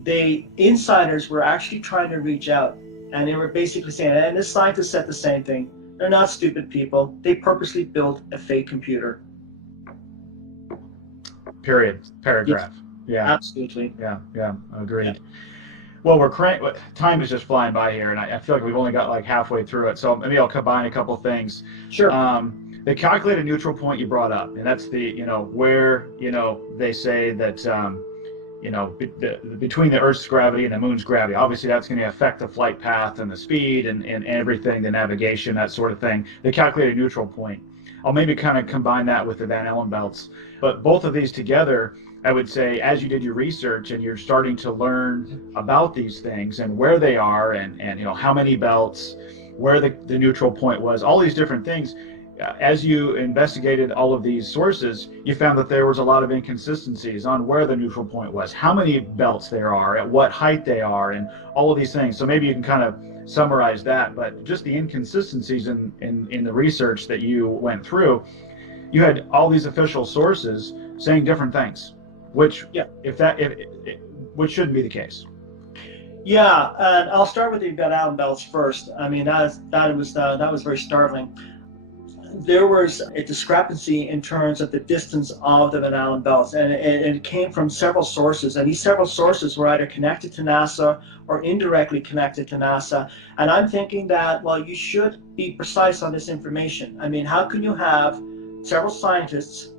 the insiders were actually trying to reach out, and they were basically saying, and this scientist said the same thing, They're not stupid people. They purposely built a fake computer. Period. Paragraph. Yes, Yeah. absolutely. Yeah. Agreed. Yeah. Well, time is just flying by here, and I feel like we've only got like halfway through it. So maybe I'll combine a couple things. Sure. The calculated neutral point you brought up, and that's the, where, they say that, between the Earth's gravity and the Moon's gravity, obviously that's going to affect the flight path and the speed and everything, the navigation, that sort of thing. The calculated neutral point. I'll maybe kind of combine that with the Van Allen belts. But both of these together, I would say, as you did your research and you're starting to learn about these things and where they are and how many belts, where the neutral point was, all these different things, as you investigated all of these sources, you found that there was a lot of inconsistencies on where the neutral point was, how many belts there are, at what height they are, and all of these things. So maybe you can kind of summarize that, but just the inconsistencies in the research that you went through, you had all these official sources saying different things, which which shouldn't be the case. Yeah, and I'll start with the Van Allen belts first. I mean, that was very startling. There was a discrepancy in terms of the distance of the Van Allen belts, and it came from several sources, and these several sources were either connected to NASA or indirectly connected to NASA. And I'm thinking that, well, you should be precise on this information. I mean, how can you have several scientists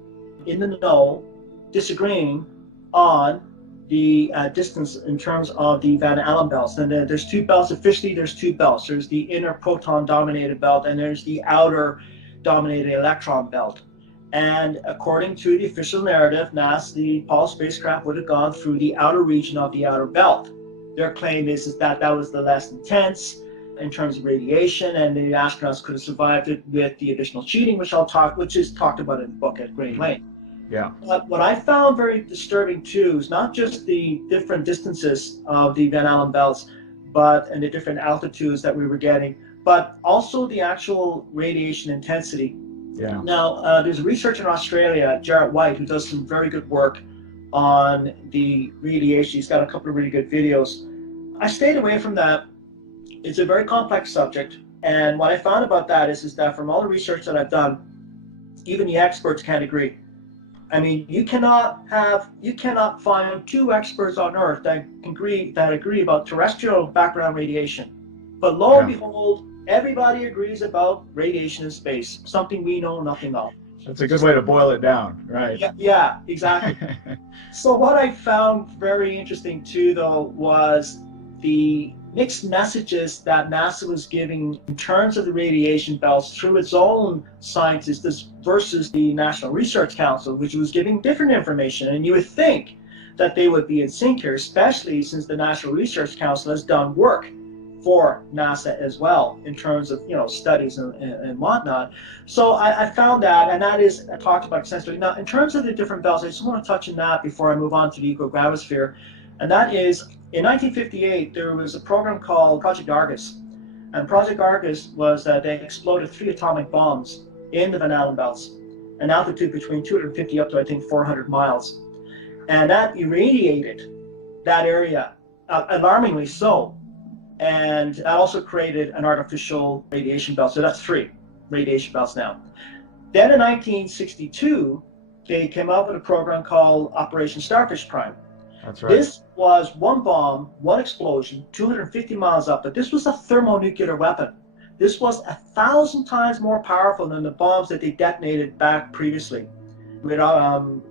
in the know disagreeing on the distance in terms of the Van Allen belts? And there's two belts. Officially, there's two belts. There's the inner proton-dominated belt, and there's the outer dominated electron belt. And according to the official narrative, NASA, the Apollo spacecraft would have gone through the outer region of the outer belt. Their claim is that that was the less intense in terms of radiation, and the astronauts could have survived it with the additional cheating, which is talked about in the book at great length. Yeah. But what I found very disturbing too is not just the different distances of the Van Allen belts, and the different altitudes that we were getting, but also the actual radiation intensity. Yeah. Now, there's a researcher in Australia, Jarrett White, who does some very good work on the radiation. He's got a couple of really good videos. I stayed away from that. It's a very complex subject, and what I found about that is that from all the research that I've done, even the experts can't agree. I mean, you cannot find two experts on Earth that agree about terrestrial background radiation. But lo and behold, everybody agrees about radiation in space, something we know nothing of. That's a good way to boil it down, right? Yeah, exactly. So what I found very interesting too, though, was the mixed messages that NASA was giving in terms of the radiation belts through its own scientists versus the National Research Council, which was giving different information. And you would think that they would be in sync here, especially since the National Research Council has done work for NASA as well in terms of studies and whatnot. So I found that, and that is talked about extensively. Now, in terms of the different belts, I just want to touch on that before I move on to the ecogramosphere. And that is, in 1958, there was a program called Project Argus. And Project Argus was they exploded 3 atomic bombs in the Van Allen belts, an altitude between 250 up to, I think, 400 miles. And that irradiated that area, alarmingly so. And that also created an artificial radiation belt. So that's 3 radiation belts now. Then in 1962, they came up with a program called Operation Starfish Prime. That's right. This was one bomb, one explosion, 250 miles up, but this was a thermonuclear weapon. This was 1,000 times more powerful than the bombs that they detonated back previously with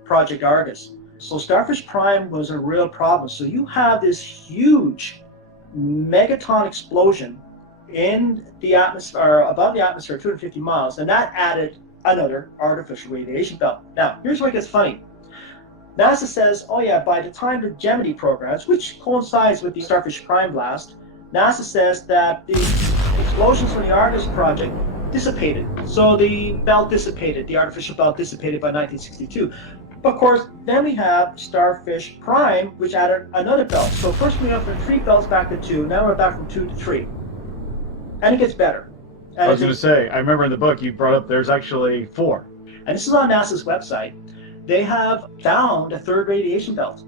Project Argus. So Starfish Prime was a real problem. So you have this huge megaton explosion in the atmosphere, above the atmosphere, 250 miles, and that added another artificial radiation belt. Now, here's where it gets funny. NASA says, oh yeah, by the time the Gemini programs, which coincides with the Starfish Prime blast, NASA says that the explosions from the Argus project dissipated. So the belt dissipated, the artificial belt dissipated by 1962. But of course, then we have Starfish Prime, which added another belt. So first we went from 3 belts back to 2, now we're back from 2 to 3. And it gets better. I was going to say, I remember in the book you brought up there's actually 4. And this is on NASA's website. They have found a 3rd radiation belt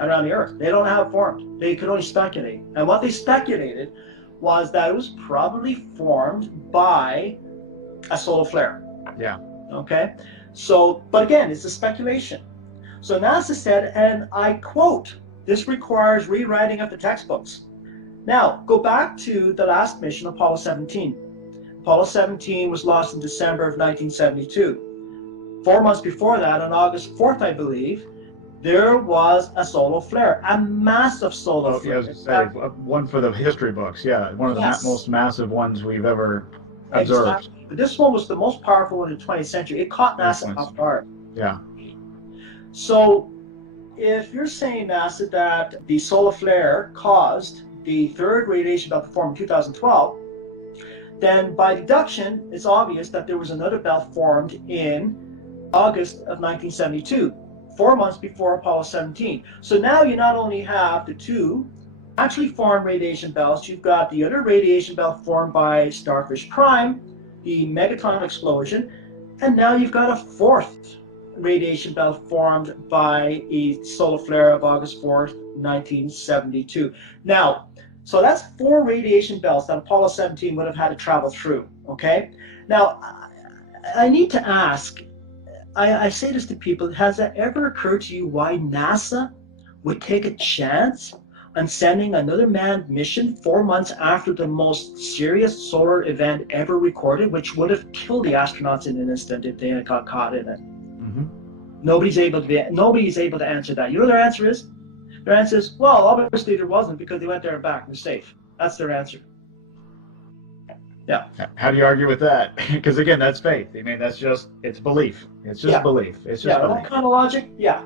around the Earth. They don't have it formed. They could only speculate. And what they speculated was that it was probably formed by a solar flare. Yeah. Okay, so, but again, it's a speculation. So NASA said, and I quote, "This requires rewriting of the textbooks." Now, go back to the last mission, Apollo 17. Apollo 17 was launched in December of 1972. 4 months before that, on August 4th, I believe, there was a solar flare, a massive solar flare. Yeah, I was going to say, one for the history books. Yeah, one of the most massive ones we've ever observed. Exactly. But this one was the most powerful one in the 20th century. It caught NASA off guard. Yeah. So if you're saying, NASA, that the solar flare caused the third radiation belt to form in 2012, then by deduction, it's obvious that there was another belt formed in August of 1972, 4 months before Apollo 17. So now you not only have the two actually formed radiation belts, you've got the other radiation belt formed by Starfish Prime, the megaton explosion, and now you've got a fourth radiation belt formed by a solar flare of August 4th, 1972. Now, so that's 4 radiation belts that Apollo 17 would have had to travel through, okay? Now, I need to ask, I say this to people, has that ever occurred to you why NASA would take a chance on sending another manned mission 4 months after the most serious solar event ever recorded, which would have killed the astronauts in an instant if they had got caught in it? Mm-hmm. Nobody's able to answer that. You know what their answer is? Their answer is, well, obviously there wasn't, because they went there and back and they're safe. That's their answer. Yeah. How do you argue with that? Because again, that's faith. I mean, it's belief. It's just belief. It's just belief. That kind of logic. Yeah.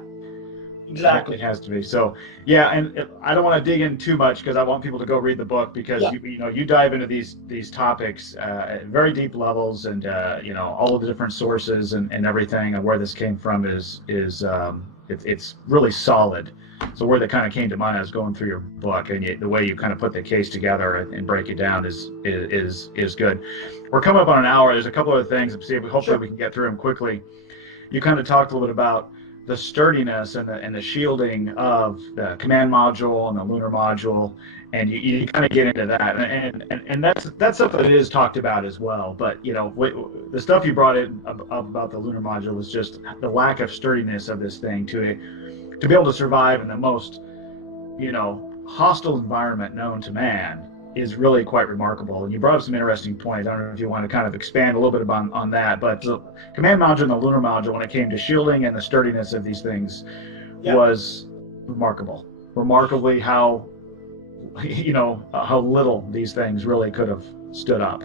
Exactly. It has to be. So, yeah, and I don't want to dig in too much because I want people to go read the book, because you dive into these topics at very deep levels, and all of the different sources and everything, and where this came from is it's really solid. So where that kind of came to mind, I was going through your book, and the way you kind of put the case together and break it down is good. We're coming up on an hour. There's a couple other things. Hopefully we can get through them quickly. You kind of talked a little bit about the sturdiness and the shielding of the command module and the lunar module, and you kind of get into that, and that's stuff that is talked about as well. But the stuff you brought in about the lunar module was just the lack of sturdiness of this thing to be able to survive in the most hostile environment known to man is really quite remarkable. And you brought up some interesting points. I don't know if you want to kind of expand a little bit on that, but the command module and the lunar module, when it came to shielding and the sturdiness of these things, was remarkable. Remarkably how little these things really could have stood up.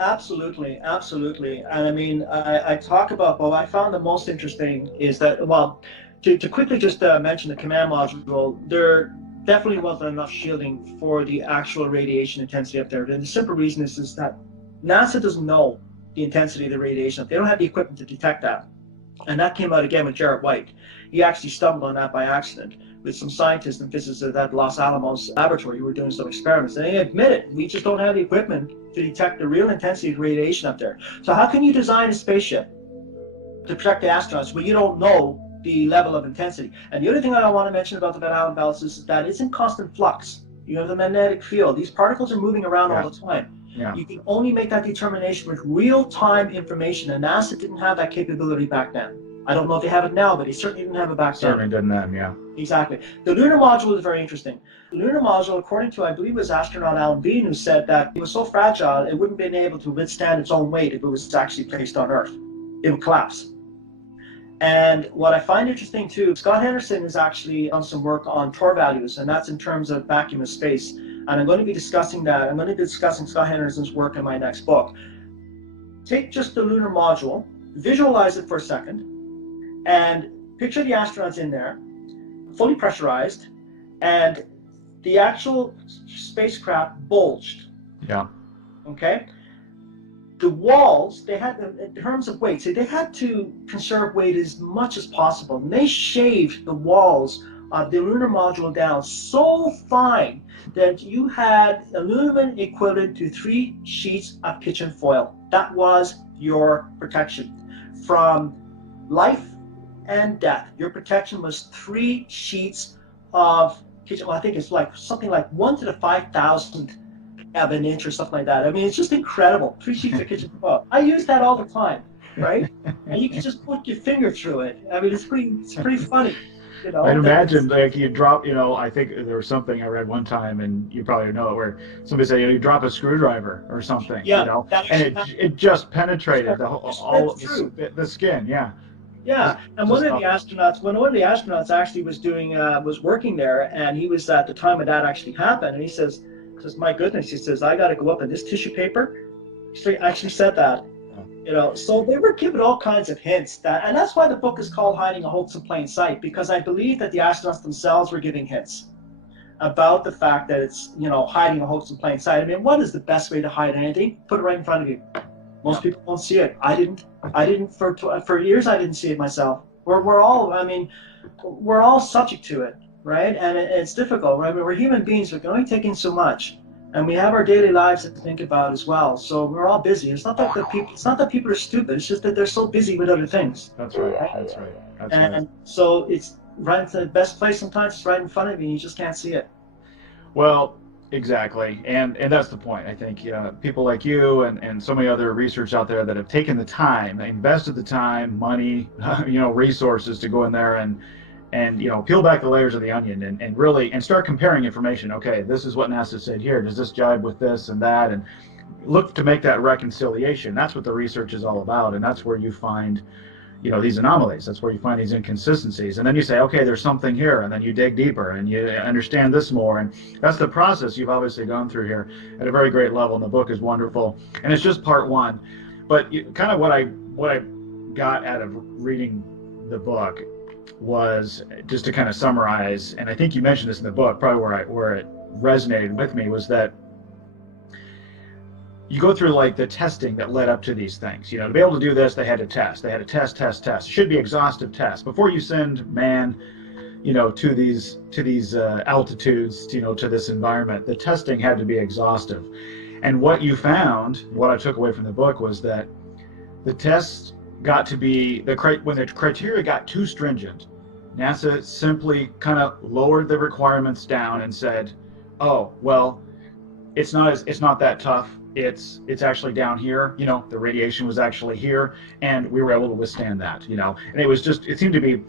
Absolutely. And I mean, I talk about, well, I found the most interesting is that, well, to quickly just mention the command module, there definitely wasn't enough shielding for the actual radiation intensity up there. And the simple reason is that NASA doesn't know the intensity of the radiation. They don't have the equipment to detect that. And that came out again with Jared White. He actually stumbled on that by accident with some scientists and physicists at Los Alamos laboratory who were doing some experiments. And they admitted, we just don't have the equipment to detect the real intensity of radiation up there. So how can you design a spaceship to protect the astronauts when you don't know the level of intensity? And the other thing I want to mention about the Van Allen belts is that it's in constant flux. You have the magnetic field. These particles are moving around all the time. Yeah. You can only make that determination with real-time information, and NASA didn't have that capability back then. I don't know if they have it now, but they certainly didn't have it back then. Certainly didn't then, yeah. Exactly. The lunar module is very interesting. The lunar module, according to, I believe it was astronaut Alan Bean, who said that it was so fragile it wouldn't have been able to withstand its own weight if it was actually placed on Earth. It would collapse. And what I find interesting too, Scott Henderson has actually done some work on Tor values, and that's in terms of vacuum of space. And I'm going to be discussing that. I'm going to be discussing Scott Henderson's work in my next book. Take just the lunar module, visualize it for a second, and picture the astronauts in there, fully pressurized, and the actual spacecraft bulged. Yeah. Okay? The walls, they had, in terms of weight, so they had to conserve weight as much as possible. And they shaved the walls of the lunar module down so fine that you had aluminum equivalent to 3 sheets of kitchen foil. That was your protection. From life and death, your protection was 3 sheets of kitchen. Well, I think it's like something like 1 to the 5,000th of an inch or something like that. I mean, it's just incredible. 3 sheets of kitchen foil. I use that all the time, right? And you can just put your finger through it. I mean, it's pretty funny. You know, I'd imagine like you drop, I think there was something I read one time, and you probably know it, where somebody said, you drop a screwdriver or something, yeah, and it just penetrated the whole, all through. the skin, yeah. Yeah, and one of the astronauts actually was working there, and he was at the time when that actually happened, and he says, my goodness, he says, I got to go up in this tissue paper. He actually said that. So they were given all kinds of hints and that's why the book is called Hiding a Hoax in Plain Sight, because I believe that the astronauts themselves were giving hints about the fact that it's, hiding a hoax in plain sight. I mean, what is the best way to hide anything? Put it right in front of you. Most people don't see it. I didn't for years. I didn't see it myself. We're all subject to it, right? And it's difficult, right? We're human beings. We can only take in so much. And we have our daily lives to think about as well. So we're all busy. It's not that people are stupid. It's just that they're so busy with other things. That's right. That's right. So it's right to the best place. Sometimes it's right in front of you. And you just can't see it. Well, exactly. And that's the point. I think people like you and so many other researchers out there that have taken the time, invested the time, money, resources to go in there and peel back the layers of the onion and really start comparing information. Okay, this is what NASA said here. Does this jibe with this and that? And look to make that reconciliation. That's what the research is all about, and that's where you find these anomalies. That's where you find these inconsistencies, and then you say, okay, there's something here, and then you dig deeper and you understand this more, and that's the process you've obviously gone through here at a very great level. And the book is wonderful, and it's just part one. But kind of what I got out of reading the book was, just to kind of summarize, and I think you mentioned this in the book, probably where it resonated with me, was that you go through like the testing that led up to these things. To be able to do this, they had to test. They had to test. It should be exhaustive tests before you send man, to these altitudes, to this environment. The testing had to be exhaustive. And what you found, what I took away from the book, was that the tests got to be when the criteria got too stringent, NASA simply kind of lowered the requirements down and said, "Oh, well, it's not that tough. It's actually down here. The radiation was actually here, and we were able to withstand that. And it seemed to be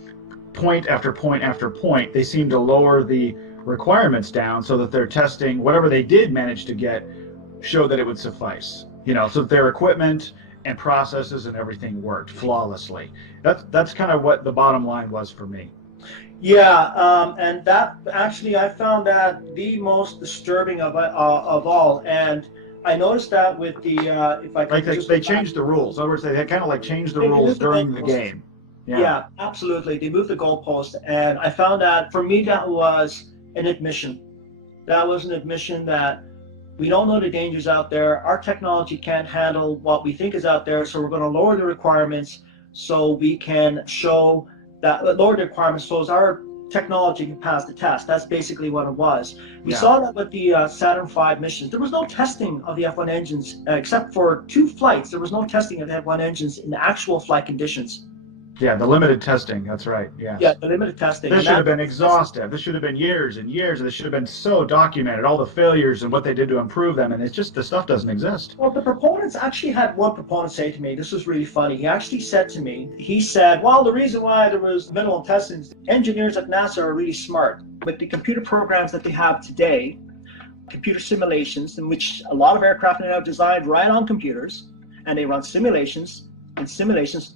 point after point after point. They seemed to lower the requirements down so that their testing, whatever they did manage to get, showed that it would suffice. So that their equipment and processes and everything worked flawlessly. That's kind of what the bottom line was for me. Yeah, and that actually, I found that the most disturbing of all. And I noticed that with the they changed the rules. In other words, they had kind of like changed the rules during the game. Yeah, absolutely. They moved the goalpost, and I found that for me that was an admission. That was an admission that we don't know the dangers out there. Our technology can't handle what we think is out there, so we're going to lower the requirements so we can show that lower the requirements so as our technology can pass the test. That's basically what it was. We saw that with the Saturn V missions. There was no testing of the F1 engines except for 2 flights. There was no testing of the F1 engines in actual flight conditions. Yeah, the limited testing, that's right. Yeah, the limited testing. This should have been exhaustive. This should have been years and years, and this should have been so documented, all the failures and what they did to improve them, and it's just the stuff doesn't exist. Well, the proponents actually had one proponent say to me, this was really funny. He actually said to me, well, the reason why there was minimal testing is engineers at NASA are really smart. With the computer programs that they have today, computer simulations, in which a lot of aircraft are now designed right on computers, and they run simulations,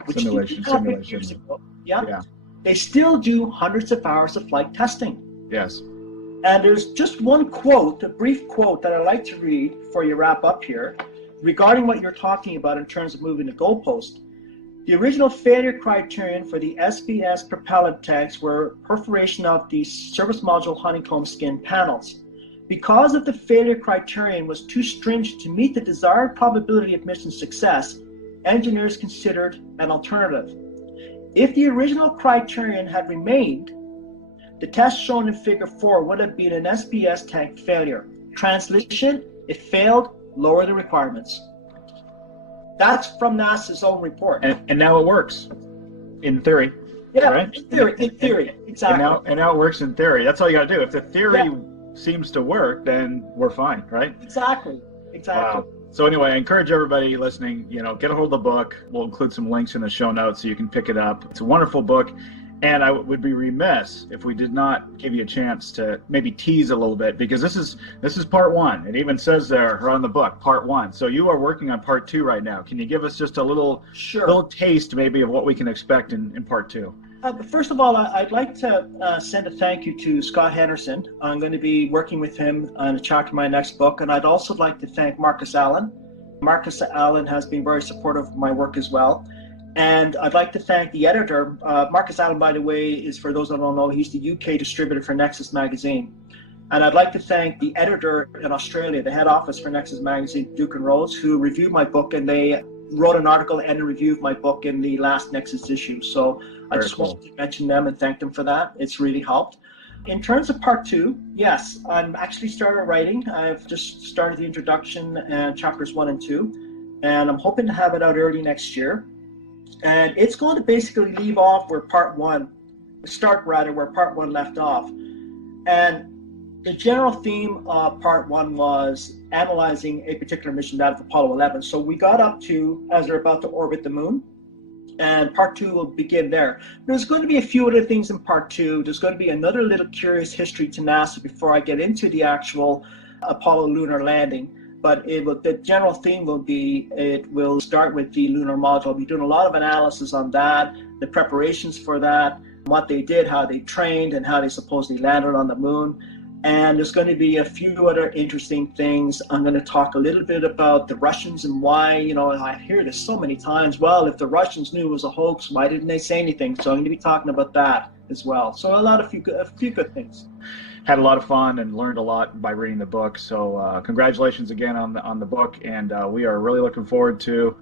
which years ago, they still do hundreds of hours of flight testing. Yes. And there's just one quote, a brief quote that I'd like to read before you wrap up here, regarding what you're talking about in terms of moving the goalpost. The original failure criterion for the SPS propellant tanks were perforation of the service module honeycomb skin panels. Because of the failure criterion was too stringent to meet the desired probability of mission success, engineers considered an alternative. If the original criterion had remained, the test shown in Figure 4 would have been an SPS tank failure. Translation, it failed, lower the requirements. That's from NASA's own report. And now it works, in theory. Yeah, right? in theory, exactly. And now it works in theory. That's all you got to do. If the theory seems to work, then we're fine, right? Exactly. Wow. So anyway, I encourage everybody listening, get a hold of the book. We'll include some links in the show notes so you can pick it up. It's a wonderful book. And I would be remiss if we did not give you a chance to maybe tease a little bit, because this is part one. It even says there on the book, part one. So you are working on part two right now. Can you give us just a little taste maybe of what we can expect in part two? First of all, I'd like to send a thank you to Scott Henderson. I'm going to be working with him on a chapter of my next book. And I'd also like to thank Marcus Allen. Marcus Allen has been very supportive of my work as well. And I'd like to thank the editor. Marcus Allen, by the way, is, for those that don't know, he's the UK distributor for Nexus Magazine. And I'd like to thank the editor in Australia, the head office for Nexus Magazine, Duke and Rhodes, who reviewed my book, and they wrote an article and a review of my book in the last Nexus issue. So I just wanted to mention them and thank them for that. It's really helped. In terms of part two, yes, I'm actually started writing. I've just started the introduction and chapters 1 and 2, and I'm hoping to have it out early next year. And it's going to basically leave off where part one left off. And the general theme of part one was analyzing a particular mission, that of Apollo 11. So we got up to, as they're about to orbit the moon, and part two will begin there. There's going to be a few other things in part two. There's going to be another little curious history to NASA before I get into the actual Apollo lunar landing. But the general theme will be, it will start with the lunar module. I'll be doing a lot of analysis on that, the preparations for that, what they did, how they trained, and how they supposedly landed on the moon. And there's going to be a few other interesting things. I'm going to talk a little bit about the Russians and why, I hear this so many times, well, if the Russians knew it was a hoax, why didn't they say anything? So I'm going to be talking about that as well. So a few good things. Had a lot of fun and learned a lot by reading the book. So congratulations again on the book, and we are really looking forward to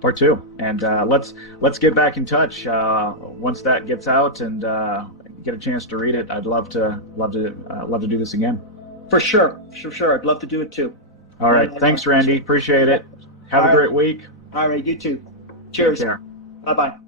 part two. And let's get back in touch once that gets out and get a chance to read it. I'd love to do this again. For sure. I'd love to do it too. All right. Thanks, Randy. Appreciate it. Have a great week. All right. You too. Cheers. Take care. Bye-bye.